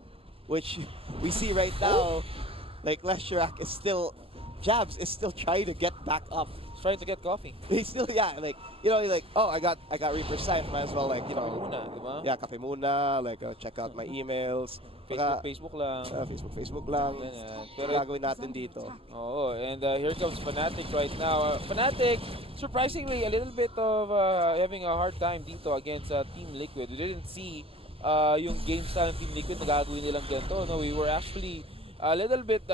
which we see right now. Like Leshrac is still, Jabs is still trying to get back up. He's trying to get coffee. He's still, yeah, like, you know, like, oh, I got Reaper Scythe, might as well, like, you know, Kape muna, di ba? yeah, kape muna, like, check out my emails. Facebook lang. Facebook lang. Ganyan. Pero gagawin natin dito. Oh, and here comes Fnatic right now. Fnatic, surprisingly, a little bit of having a hard time dito against Team Liquid. We didn't see yung game style ng Team Liquid na gagawin nilang ganito. No, we were actually a little bit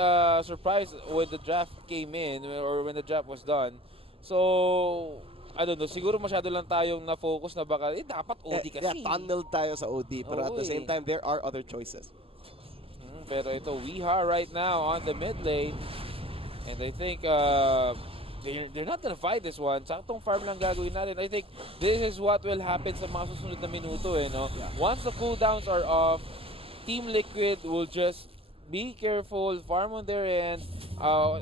surprised when the draft came in, or when the draft was done. So, I don't know, siguro masyado lang tayong na-focus na baka, dapat OD kasi. Yeah, tunnel tayo sa OD, pero at the same time, there are other choices. Pero ito, Weeha right now on the mid lane. And I think they're not gonna fight this one. Saktong farm lang gagawin natin. I think this is what will happen sa mga susunod na minuto. No? Yeah. Once the cooldowns are off, Team Liquid will just be careful, farm on their end.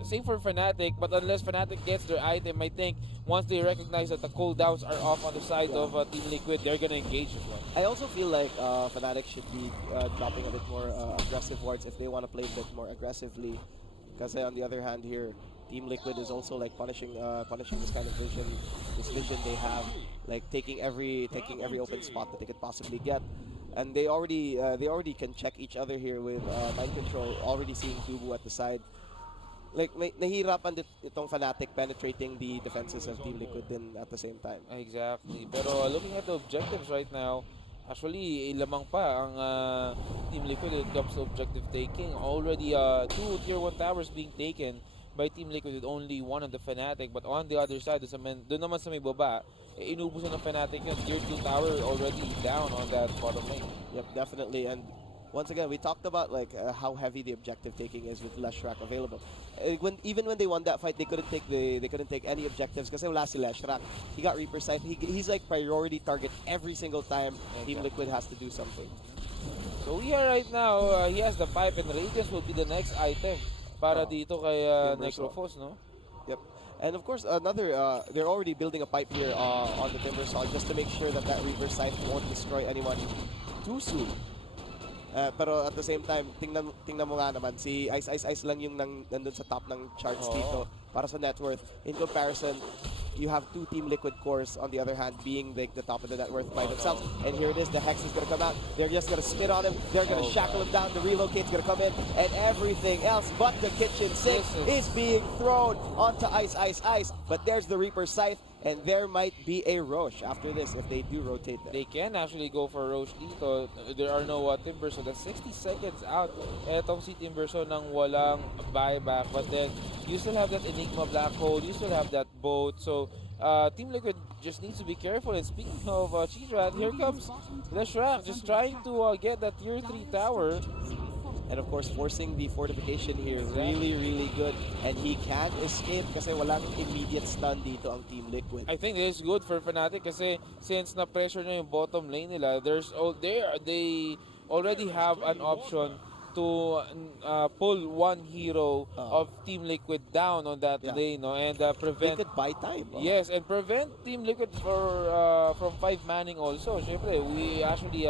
Same for Fnatic, but unless Fnatic gets their item, I think once they recognize that the cooldowns are off on the side of Team Liquid, they're gonna engage as well. I also feel like Fnatic should be dropping a bit more aggressive wards if they want to play a bit more aggressively. Because on the other hand here, Team Liquid is also like punishing this kind of vision, this vision they have, like taking every open spot that they could possibly get. And they already can check each other here with mind control. Already seeing Dubu at the side. Like nahihirapan itong Fnatic penetrating the defenses of Team Liquid then at the same time. Exactly. Pero looking at the objectives right now, actually lamang pa ang Team Liquid when it comes to objective taking. Already 2 tier 1 towers being taken by Team Liquid with only 1 on the Fnatic. But on the other side, doon naman sa may baba, inubos na ng Fnatic yung tier 2 tower already down on that bottom lane. Yep, definitely. And once again, we talked about like how heavy the objective taking is with Leshrac available. Even when they won that fight, they couldn't take any objectives because wala si Leshrac. He got Reaper Scythe. He's like priority target every single time. Okay. Team Liquid has to do something. So we are right now, he has the pipe, and Radiance will be the next item para dito kay Necrophos, no? Yep. And of course, they're already building a pipe here on the Timbersaw just to make sure that Reaper Scythe won't destroy anyone too soon. Pero at the same time, tingnan mo nga naman, si Ice lang yung nandun sa top ng charts dito para sa net worth. In comparison, you have 2 Team Liquid cores on the other hand being like the top of the net worth by themselves. And here it is, the Hex is going to come out. They're just going to spit on him. They're going to shackle him down. The Relocate's going to come in. And everything else but the kitchen sink is being thrown onto Ice. But there's the Reaper Scythe. And there might be a Rosh after this if they do rotate them. They can actually go for Roche dito. There are no Timber, so that's 60 seconds out. Etong si Timber, so nang walang buyback. But then, you still have that Enigma Black Hole, you still have that boat. So, Team Liquid just needs to be careful. And speaking of Chidrat, here comes Leshrac, just trying to get that tier 3 tower. And of course, forcing the fortification here, really good. And he can't escape kasi walang immediate stun dito ang Team Liquid. I think this is good for Fnatic kasi since na-pressure na yung bottom lane nila, they already have an option to pull one hero of Team Liquid down on that Yeah. lane, no, and They prevent. could buy time. Yes, and prevent Team Liquid from 5 manning also. Syempre, we actually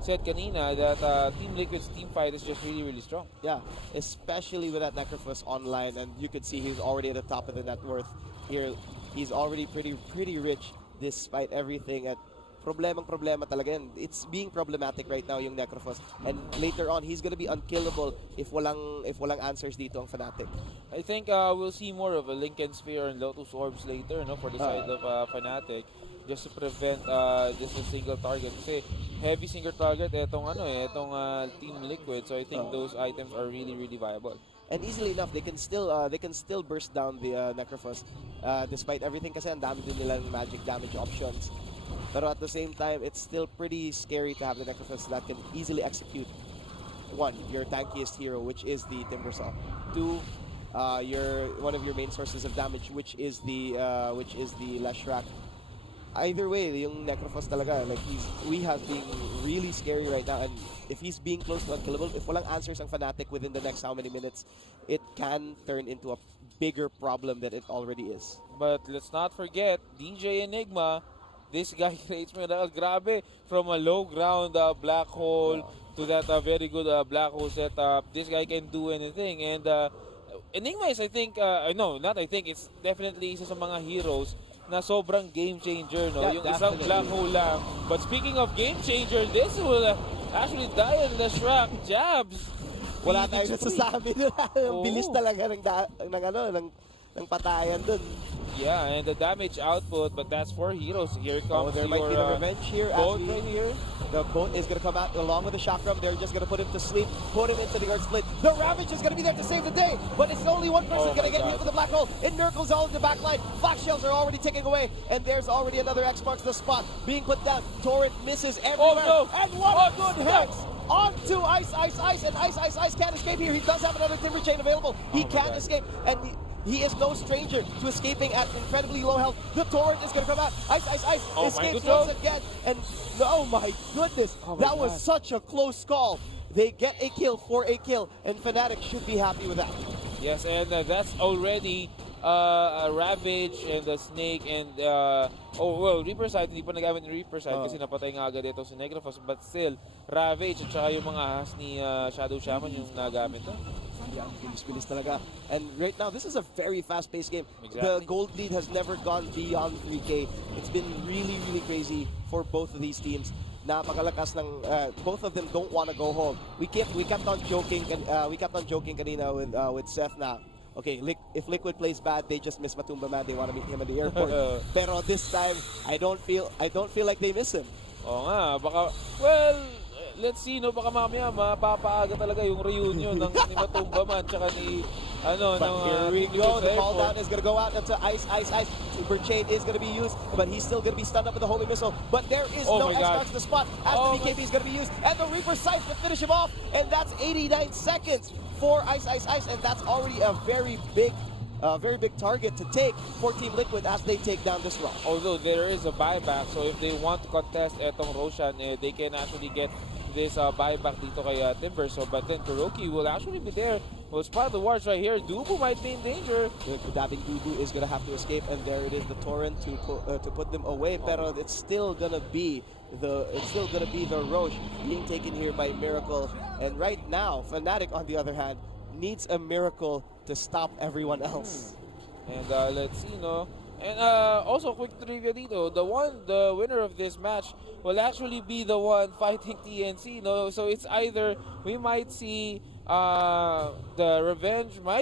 said kanina that Team Liquid's team fight is just really, really strong. Yeah, especially with that Necrophus online, and you could see he's already at the top of the net worth here. He's already pretty rich despite everything. At problema talaga yan. It's being problematic right now yung Necrophus, and later on he's gonna be unkillable if walang answers dito ang Fnatic. I think we'll see more of a Lincoln Sphere and Lotus Orbs later, no, for the side of Fnatic, just to prevent just a single target. Kasi heavy single target etong Team Liquid, so I think those items are really, really viable. And easily enough, they can still burst down the Necrophus despite everything kasi ang dami din nilang magic damage options. Pero at the same time, it's still pretty scary to have the Necrophus that can easily execute. One, your tankiest hero, which is the Timbersaw. Two, one of your main sources of damage, which is the Leshrac. Either way, yung Necrophus talaga, like we have been really scary right now, and if he's being close to unkillable, if walang answers ang Fnatic within the next how many minutes, it can turn into a bigger problem than it already is. But let's not forget, DJ Enigma, this guy creates miracles. Grabe, from a low ground black hole to that very good black hole setup, this guy can do anything. And Enigma is, I think, no, not I think, it's definitely isa sa mga heroes na sobrang game changer, no? Yeah, Yung isang definitely. black hole lang. But speaking of game changer, this will actually die in the Shrek jabs. Wala Phoenix tayong Free. nasasabi nila. Ang Oo. bilis talaga ng patayan dun. Yeah, and the damage output, but that's for heroes. Here comes There might be the revenge here. boat right here. The boat is going to come out along with the chakram. They're just going to put him to sleep, put him into the earth split. The Ravage is going to be there to save the day, but it's only one person Oh going to my get hit God. with the black hole. It nurkles all in the back line. Flash shells are already ticking away, and there's already another X marks the spot being put down. Torrent misses everywhere. Oh, no. And what a Oh, good snap. hit! Onto Ice, and Ice can't escape here. He does have another Timber Chain available. He Oh my can't God. escape, and he is no stranger to escaping at incredibly low health. The Torrent is going to come out. Ice Oh my escapes God. once again, and oh my goodness, Oh my that was God. such a close call. They get a kill for a kill, and Fnatic should be happy with that. Yes, and that's already a Ravage and the Snake and Reaper Sight, hindi pa nagamit ng Reaper Sight kasi napatay nga agad ito si Necrophus, but still Ravage at saka yung mga ahas ni Shadow Shaman yung nagamit to. Yeah, bilis talaga. And right now, this is a very fast-paced game. Exactly. The gold lead has never gone beyond 3K. It's been really, really crazy for both of these teams. Napakalakas ng both of them don't want to go home. We kept on joking kanina with Seth na okay, if Liquid plays bad, they just miss Matumba Man. They want to meet him at the airport. Pero this time, I don't feel like they miss him. Oo nga, baka, well, let's see, no, baka mamaya mapapaaga talaga yung reunion ng ni Matumba Man tsaka ni But here we go. The ball down is going to go out into Ice. Super Chain is going to be used, but he's still going to be stunned up with the Holy Missile. But there is Oh no my X God. marks the spot as the BKB is going to be used. And the Reaper Scythe to finish him off. And that's 89 seconds for Ice. And that's already a very big target to take for Team Liquid as they take down this rock. Although there is a buyback, so if they want to contest etong Roshan, they can actually get this buyback dito kay Timber. So, but then Kuroki will actually be there. Well, spot the wards right here. Dubu might be in danger. The Dabbing Dubu is going to have to escape, and there it is, the Torrent to put them away. Pero it's still going to be the Roche being taken here by Miracle. And right now, Fnatic on the other hand needs a miracle to stop everyone else. And let's see, no. And also, quick trivia dito, the winner of this match will actually be the one fighting TNC, no. So it's either we might see might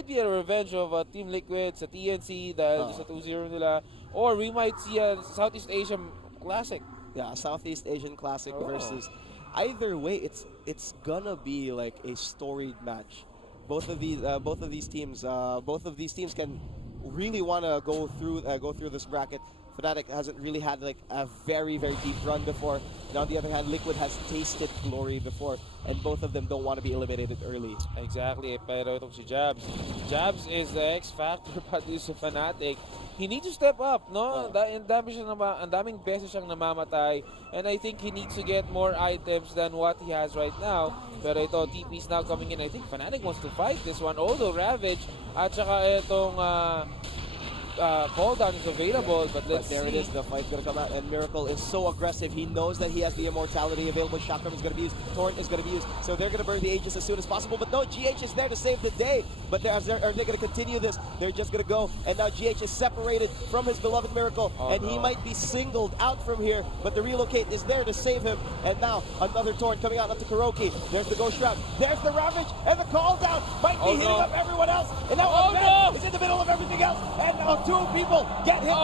be a revenge of Team Liquid sa TNC dahil sa 2-0 nila, or we might see a Southeast Asian Classic. Yeah, Southeast Asian Classic versus. Either way, it's gonna be like a storied match. Both of these teams can really want to go through this bracket. Fnatic hasn't really had like a very, very deep run before. And on the other hand, Liquid has tasted glory before, and both of them don't want to be eliminated early. Exactly, pero itong si Jabs. Jabs is the X factor pati sa Fnatic. He needs to step up, no? Ang daming beses siyang namamatay, and I think he needs to get more items than what he has right now. Pero ito, TP is now coming in. I think Fnatic wants to fight this one, although Ravage at saka itong cooldown is available, but let's there see. it is, the fight's gonna come out, and Miracle is so aggressive. He knows that he has the immortality available. Chakram is gonna be used, Torrent is gonna be used, so they're gonna burn the Aegis as soon as possible. But no, GH is there to save the day. But are they gonna continue this? They're just gonna go, and now GH is separated from his beloved Miracle, and he might be singled out from here. But the relocate is there to save him, and now another Torrent coming out onto Kuroki. There's the Ghost Trap, there's the Ravage, and the call down might be hitting up everyone else. And now is in the middle of everything else, and now two people get hit.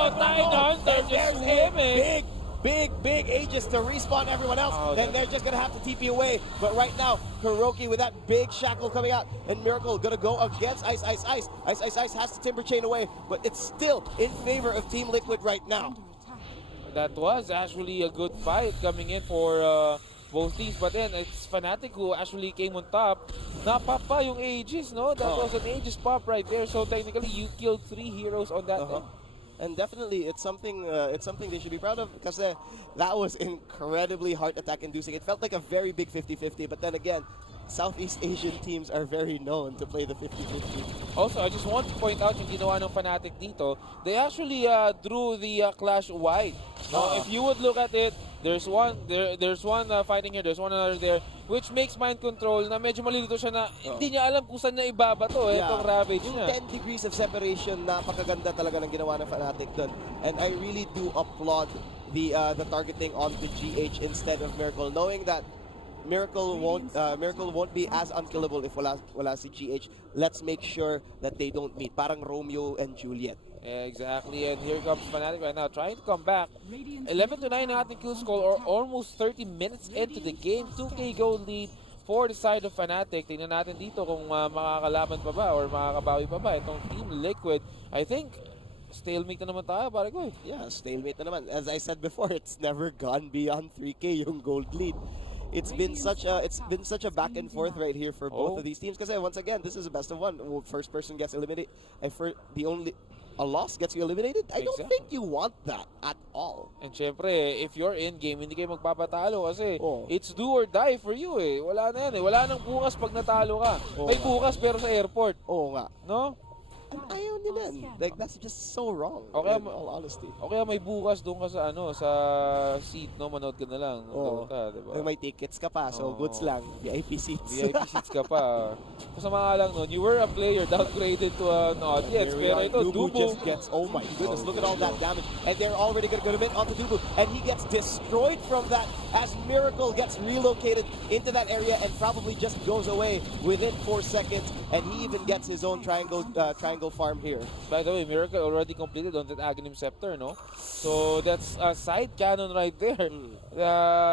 They're just swimming. Big Aegis to respawn everyone else. Then they're just gonna have to TP away. But right now, Kuroki with that big shackle coming out, and Miracle gonna go against Ice. Ice has to Timber Chain away, but it's still in favor of Team Liquid right now. That was actually a good fight coming in for both teams, but then it's Fnatic who actually came on top. Napop pa yung Aegis, no? That was an Aegis pop right there. So technically, you killed 3 heroes on that. And definitely, it's something they should be proud of, because that was incredibly heart attack inducing. It felt like a very big 50-50, but then again, Southeast Asian teams are very known to play the 50-50. Also, I just want to point out yung ginawa ng Fnatic dito, they actually drew the clash wide. No? If you would look at it, there's one fighting here, there's one another there, which makes mind control na medyo malilito siya na hindi niya alam kung saan niya ibabato itong Ravage yung niya. 10 degrees of separation, napakaganda talaga ng ginawa ng Fnatic dun. And I really do applaud the targeting onto GH instead of Miracle, knowing that Miracle won't be as unkillable if wala si GH. Let's make sure that they don't meet. Parang Romeo and Juliet. Yeah, exactly, and here comes Fnatic right now trying to come back. 11-9 ating kill score, or almost 30 minutes into the game. 2K gold lead for the side of Fnatic. Tingnan natin dito kung makakalaban pa ba or makakabawi pa ba itong Team Liquid. I think stalemate na naman tayo, pare ko. Yeah, stalemate na naman. As I said before, it's never gone beyond 3K yung gold lead. It's been such a back and forth right here for both of these teams, because once again, this is a best of one. First person gets eliminated. A loss gets you eliminated? I don't think you want that at all. And syempre, if you're in game, hindi kayo magpapatalo kasi it's do or die for you eh. Wala na yan eh. Wala nang bukas pag natalo ka. May bukas pero sa airport. Oo nga. No? Ayaw nila. Like, that's just so wrong, in all honesty. Okay, may bukas doon ka sa sa seat, no? Manood ka na lang. Diba? May tickets ka pa, so goods lang. VIP seats. VIP seats ka pa. Kasama nga lang nun, you were a player downgraded to an audience. Pero ito, Dubu Dubu just gets, oh my goodness, look at all that damage. And they're already going to commit onto Dubu. And he gets destroyed from that as Miracle gets relocated into that area and probably just goes away within 4 seconds. And he even gets his own triangle farm here. By the way, Miracle already completed on that Aghanim Scepter, no? So that's a side cannon right there.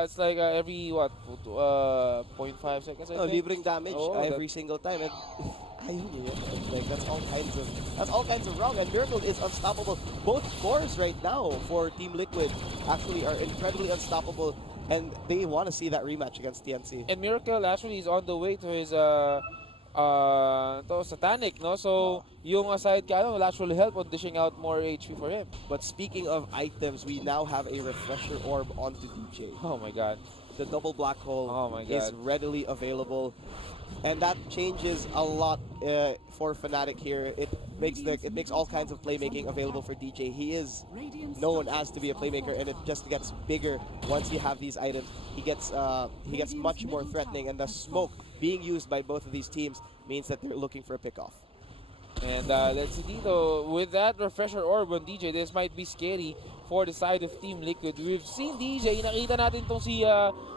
It's like every, 0.5 seconds, I think? Libreng damage every single time. And ayaw niya. Like, that's all kinds of wrong. And Miracle is unstoppable. Both cores right now for Team Liquid actually are incredibly unstoppable. And they want to see that rematch against TNC. And Miracle actually is on the way to his Satanic, no? So yung side cannon will actually help on dishing out more HP for him. But speaking of items, we now have a refresher orb onto DJ. Oh my god. The double black hole is readily available, and that changes a lot for Fnatic here. It makes all kinds of playmaking available for DJ. He is known as to be a playmaker, and it just gets bigger once you have these items. He gets much more threatening, and the smoke being used by both of these teams means that they're looking for a pickoff. And let's see dito, with that refresher orb on DJ, this might be scary for the side of Team Liquid. We've seen DJ, nakita natin tong si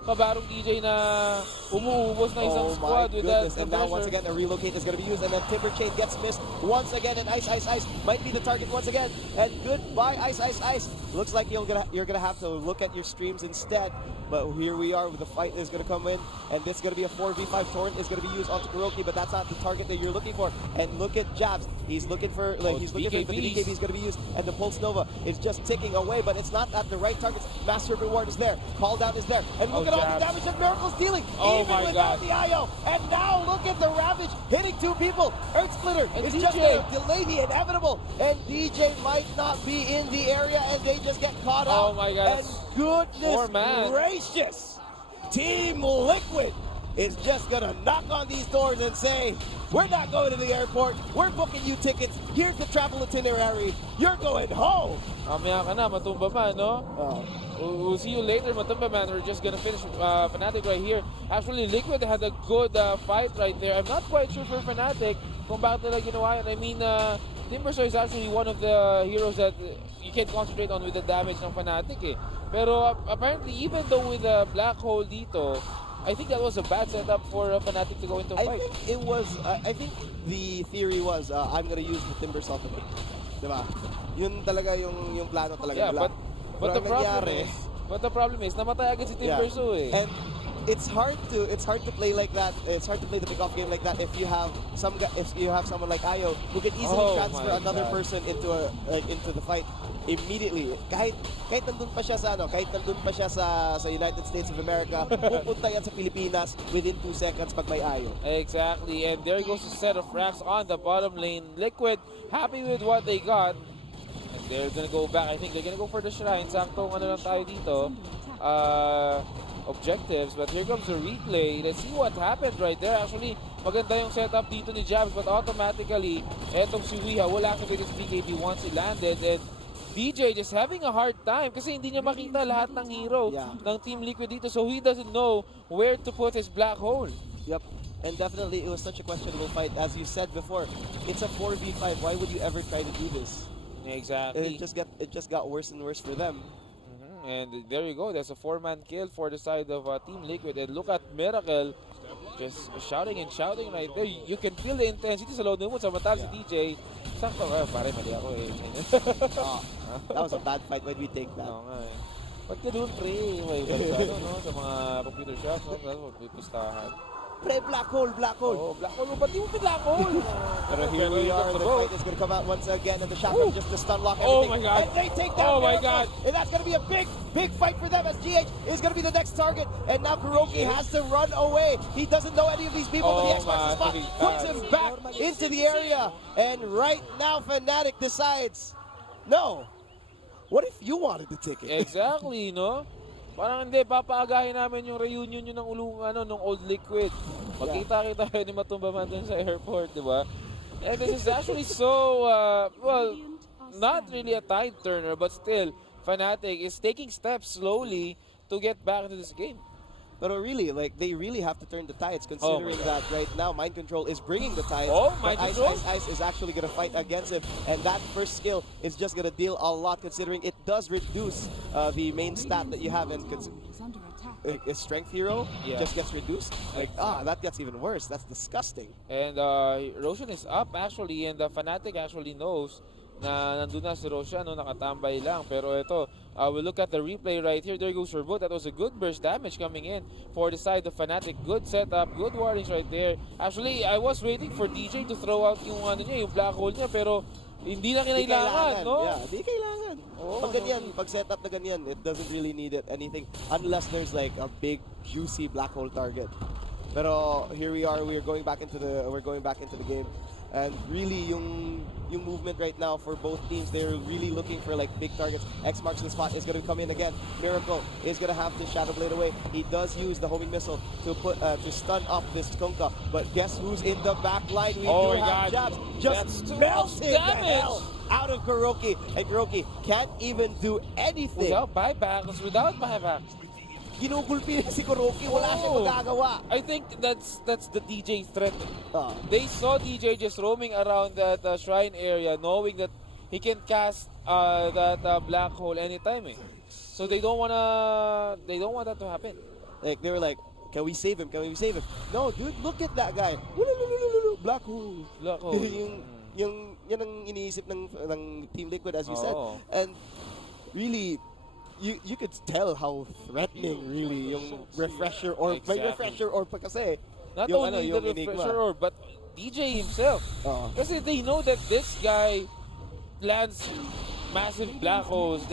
kabarong DJ na umuubos na isang squad with that refresher. And now once again, a relocate is going to be used, and then Timber Chain gets missed once again, and Ice might be the target once again. And goodbye, Ice. Looks like you're gonna have to look at your streams instead, But here we are, the fight is going to come in, and this is going to be a 4v5 torrent is going to be used onto Kuroki, but that's not the target that you're looking for. And look at Jabs, he's looking for, but the BKB is going to be used, and the Pulse Nova is just ticking away, but it's not at the right targets. Master Reward is there, Call Down is there, and look at all the damage that Miracle's dealing, even without the IO. And now look at the Ravage hitting 2 people. Earth Splitter is just going to delay the inevitable, and DJ might not be in the area, and they just get caught out. Oh my God. And goodness gracious, Team Liquid is just going to knock on these doors and say, we're not going to the airport, we're booking you tickets, here's the travel itinerary, you're going home. Mamaya ka na, Matumba man, no? We'll see you later, Matumba man. We're just gonna finish Fnatic right here. Actually, Liquid had a good fight right there. I'm not quite sure for Fnatic kung bakit nila ginawa yun. I mean, Timbersaw is actually one of the heroes that you can concentrate on with the damage ng Fnatic eh. Pero apparently, even though with the black hole dito, I think that was a bad setup for Fnatic to go into a fight. I think it was, I think the theory was, I'm gonna use the Timbersaw to pick. Diba? Yun talaga yung plano talaga. Yeah, nila. but the problem is, namatay agad si Timbersaw eh. And it's hard to play like that. It's hard to play the pick-off game like that if you have someone like Ayo who can easily transfer another person into the fight immediately. Kahit nandun pa siya sa United States of America, pupunta yan sa Pilipinas within 2 seconds pag may Ayo. Exactly, and there goes a set of racks on the bottom lane. Liquid happy with what they got. And they're gonna go back. I think they're gonna go for the shrine. Saktong ano lang tayo dito. Objectives, but here comes the replay. Let's see what happened right there. Actually, maganda yung setup dito ni Jabs, but automatically, etong si Weeha will activate his BKB once he landed, and DJ just having a hard time kasi hindi niya makita lahat ng hero ng Team Liquid dito, so he doesn't know where to put his black hole. Yep. And definitely, it was such a questionable fight. As you said before, it's a 4v5. Why would you ever try to do this? Exactly. It just got worse and worse for them. And there you go. There's a 4-man kill for the side of Team Liquid. And look at Miracle just shouting and shouting right there. You can feel the intensity sa load mo. Samantala si DJ. Sakto ka. Pare, mali ako eh. That was a bad fight. Why do we take that? Oo nga eh. Ba't ka doon, pre? May baliktado, no? Sa mga computer shops, no? May pustahan. Pre, black hole. Oh, black hole. Ba't di mo black hole? But here we are. The fight is going to come out once again, and the shotgun just to stun lock everything. Oh my God. And they take down God. And that's going to be a big fight for them, as GH is going to be the next target. And now Kuroki has to run away. He doesn't know any of these people, but the X-Box spot puts him back into the area. And right now, Fnatic decides, no, what if you wanted the ticket? Exactly, no? Parang hindi, papaagahin namin yung reunion yun ng ng old Liquid. Magkita-kita kayo ni Matumba man dun sa airport, di ba? And this is actually so, well, not really a tide turner, but still, Fnatic is taking steps slowly to get back into this game. But really, like, they really have to turn the tides, considering that right now Mind Control is bringing the tides. Mind Ice, Control? Ice is actually going to fight against him, and that first skill is just going to deal a lot, considering it does reduce the main stat that you have, and a strength hero just gets reduced. Like, that gets even worse. That's disgusting. And Roshan is up actually, and Fnatic actually knows na nandun na si Roshan, nakatambay lang. Pero ito, we'll look at the replay right here. There goes Turbo. That was a good burst damage coming in for the side of Fnatic. Good setup, good warnings right there. Actually, I was waiting for DJ to throw out yung black hole niya, pero hindi na kinailangan, no? Yeah, hindi kailangan. Pag ganyan, pag setup na ganyan, it doesn't really need anything unless there's like a big, juicy black hole target. Pero here we are. We're going back into the game. And really, yung movement right now for both teams, they're really looking for like big targets. X marks the spot, is going to come in again. Miracle is going to have to Shadow Blade away. He does use the homing missile to stun up this Kunkka. But guess who's in the back line? We do have Jabs just melted the hell out of Kuroki. And Kuroki can't even do anything. Without buybacks, Ginugulpi si Kuroki, wala siyang magagawa. I think that's the DJ threat. They saw DJ just roaming around that shrine area, knowing that he can cast that black hole anytime. So they don't want that to happen. Like they were like, can we save him? Can we save him? No, dude, look at that guy. Black hole. Black hole. Yan ang iniisip ng Team Liquid, as you said. And really, you could tell how threatening really yung refresher orb. May Exactly. refresher orb pa kasi. Not yung only yung the Enigma. refresher orb, but DJ himself. Kasi they know that this guy lands massive black holes.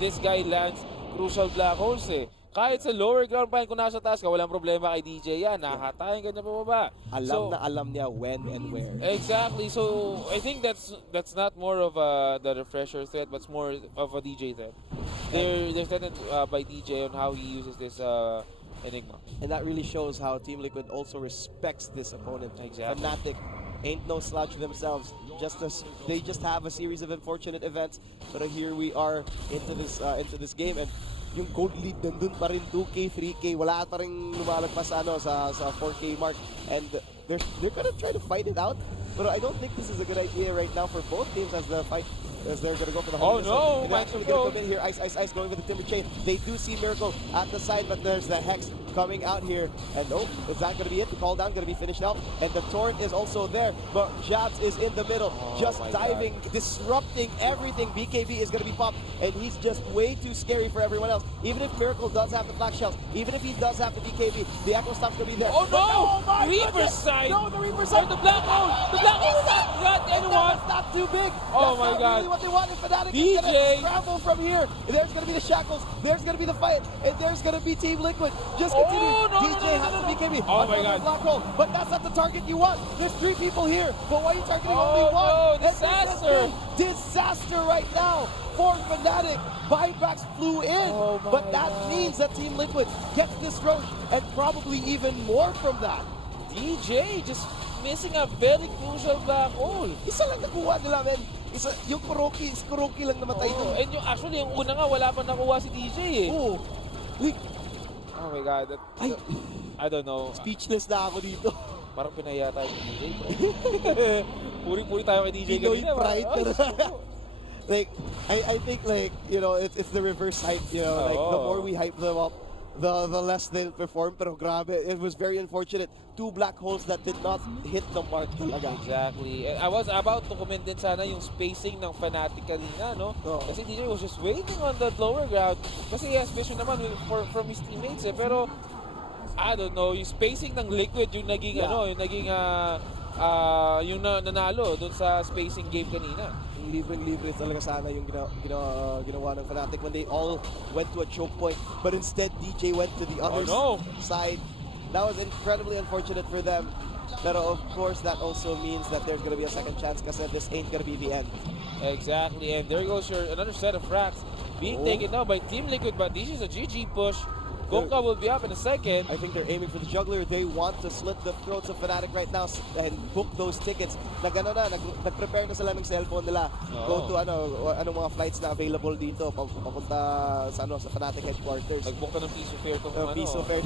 This guy lands crucial black holes eh. Kahit sa lower ground pa kung nasa taas ka, walang problema kay DJ yan. Nakahatayin ka na pababa. Alam niya when and where. Exactly. So I think that's not more of the refresher threat, but it's more of a DJ threat. They're threatened by DJ on how he uses this Enigma. And that really shows how Team Liquid also respects this opponent. Exactly. Fnatic ain't no slouch themselves. They just have a series of unfortunate events. But here we are into this game, and yung gold lead nandun pa rin, 2K, 3K, wala pa rin lumalagpas sa 4K mark, and they're gonna try to fight it out, but I don't think this is a good idea right now for both teams as they're gonna go for the Oh home. no, and they're actually gonna come in here. Ice going with the timber chain. They do see Miracle at the side, but there's the Hex coming out here, and is that gonna be it? The call down gonna be finished out, and the Torrent is also there, but Jabs is in the middle, just diving, disrupting everything. BKB is gonna be popped, and he's just way too scary for everyone else. Even if Miracle does have the flash shells, even if he does have the BKB, the Echo Stamp's gonna be there. Oh no! My Reaper goodness! side! No, the Reaper side! The black hole! The black hole's not anyone! That's not too big. Oh That's my not God. really what they wanted. Fnatic DJ. is gonna scramble from here. There's gonna be the shackles. There's gonna be the fight, and there's gonna be Team Liquid. Just continue. Oh, no, DJ no, has no, the no. BKB. Oh my Another God. black hole, but that's not the target you want. There's 3 people here, but why are you targeting only Oh, one? no, And this is disaster. a disaster right now for Fnatic. Buybacks flew in, Oh my but that God. means that Team Liquid gets this road, and probably even more from that. DJ just missing a very crucial black hole. Isa lang nakuha nila, men. Yung Kuroki lang namatay Oh, dun. and actually, yung una nga, wala pa nakuha si DJ eh. Oo. Like, Oh my God. Ay. I don't know. speechless na ako dito. Parang pinaya tayo kay DJ. Puri-puri tayo kay DJ Pinoy kanina. pride. Ay, Like, I think, like, it's the reverse hype, like, the more we hype them up, the less they'll perform. Pero grabe, it was very unfortunate. 2 black holes that did not hit the mark talaga. Exactly. And I was about to comment din sana yung spacing ng Fnatic kanina, no? Oo. Kasi DJ was just waiting on the lower ground. Kasi yes, vision naman from his teammates eh. Pero, I don't know, yung spacing ng Liquid yung naging, yung nanalo dun sa spacing game kanina. Libre talaga sana yung ginawa ng Fnatic when they all went to a choke point, but instead DJ went to the other side. That was incredibly unfortunate for them. But of course, that also means that there's going to be a second chance because this ain't going to be the end. Exactly, and there goes another set of frags being taken now by Team Liquid, but this is a GG push. Gonka will be up in a second. I think they're aiming for the juggler. They want to slit the throats of Fnatic right now and book those tickets. Nag-prepare na sila ng cellphone nila. Go to anong mga flights na available dito papunta sa Fnatic headquarters. Nag-book na ng piece of fare to Piece of fair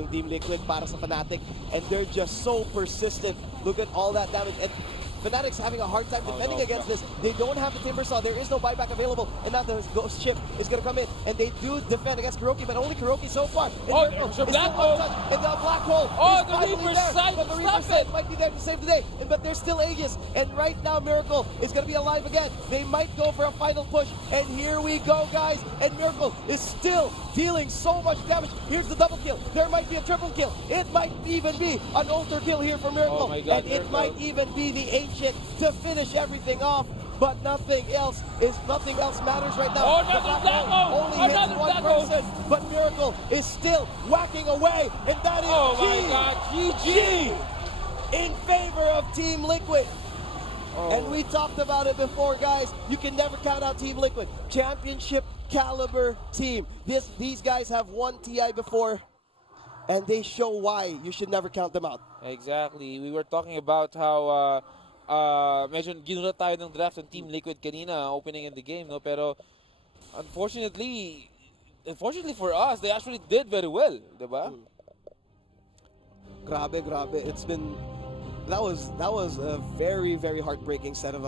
ng Team Liquid para sa Fnatic, and they're just so persistent. Look at all that damage, and Fnatic's having a hard time defending against this. They don't have the Timber Saw. There is no buyback available, and now the Ghost Ship is going to come in, and they do defend against Kuroki, but only Kuroki so far. Oh, there's a black hole. And the black hole. Oh, is the finally Reaper there, side. but the Stop Reaper side it. might be there to save the day, but there's still Aegis, and right now Miracle is going to be alive again. They might go for a final push, and here we go, guys. And Miracle is still dealing so much damage. Here's the double kill. There might be a triple kill. It might even be an alter kill here for Miracle, Oh my God, and it might even be the Ancient to finish everything off. But nothing else matters right now. Oh, The another black black hole. only hits Another one black hole. person, but Miracle is still whacking away, and that is Oh my God, GG! in favor of Team Liquid. Oh. And we talked about it before, guys. You can never count out Team Liquid. Championship caliber team. These guys have won TI before, and they show why you should never count them out. Exactly. We were talking about how medyo ginulat tayo ng draft ng Team Liquid kanina opening in the game, no? Pero unfortunately for us, they actually did very well, diba? Grabe. That was a very heartbreaking set of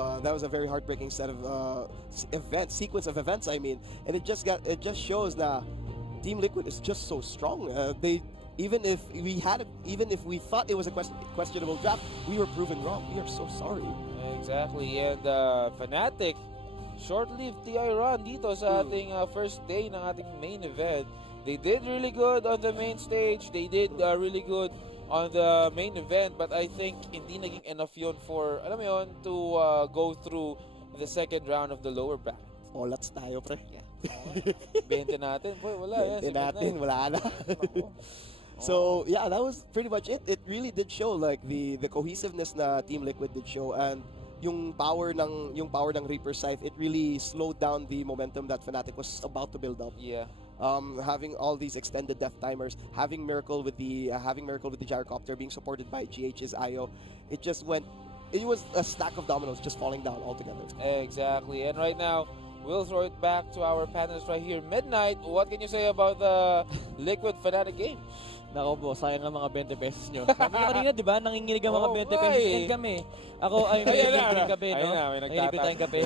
sequence of events. I mean, and it just shows that Team Liquid is just so strong. Even if we thought it was a questionable draft, we were proven wrong. We are so sorry. Exactly. And Fnatic short-lived TI run dito sa ating first day ng ating main event. They did really good on the main stage. They did really good on the main event, but I think hindi naging enough yun for, alam mo yun, to go through the second round of the lower bracket. Olats tayo, pre. 20 natin, boy, wala yan. 20 natin, wala na. So yeah, that was pretty much it. It really did show like the cohesiveness na Team Liquid did show, and yung power ng Reaper Scythe, it really slowed down the momentum that Fnatic was about to build up. Yeah. Having all these extended death timers, having Miracle with the gyrocopter being supported by GH's IO, it was a stack of dominoes just falling down altogether. Exactly. And right now, we'll throw it back to our panelists right here. Midnight, what can you say about the Liquid Fnatic game? Nako po, sayang ang mga 20 pesos nyo. Sabi nyo kanina, di ba? Nanginginig ang mga 20 pesos. right. And kami. Ako ay may libre kape, no? May May libre tayong kape.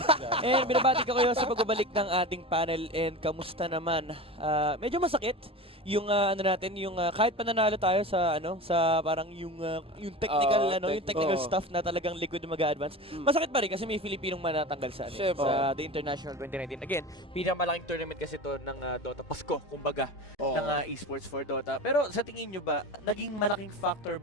And binabati ko kayo sa pagbabalik ng ating panel. And kamusta naman? Medyo masakit yung kahit pananalo tayo sa parang yung technical yung technical stuff na talagang Liquid mag-advance. Masakit pa rin kasi may Filipinong manatanggal sa sa the International 2019. Again, pinakamalaking tournament kasi to ng Dota Pasko, kumbaga, ng eSports for Dota. Pero sa tingin nyo ba, naging malaking factor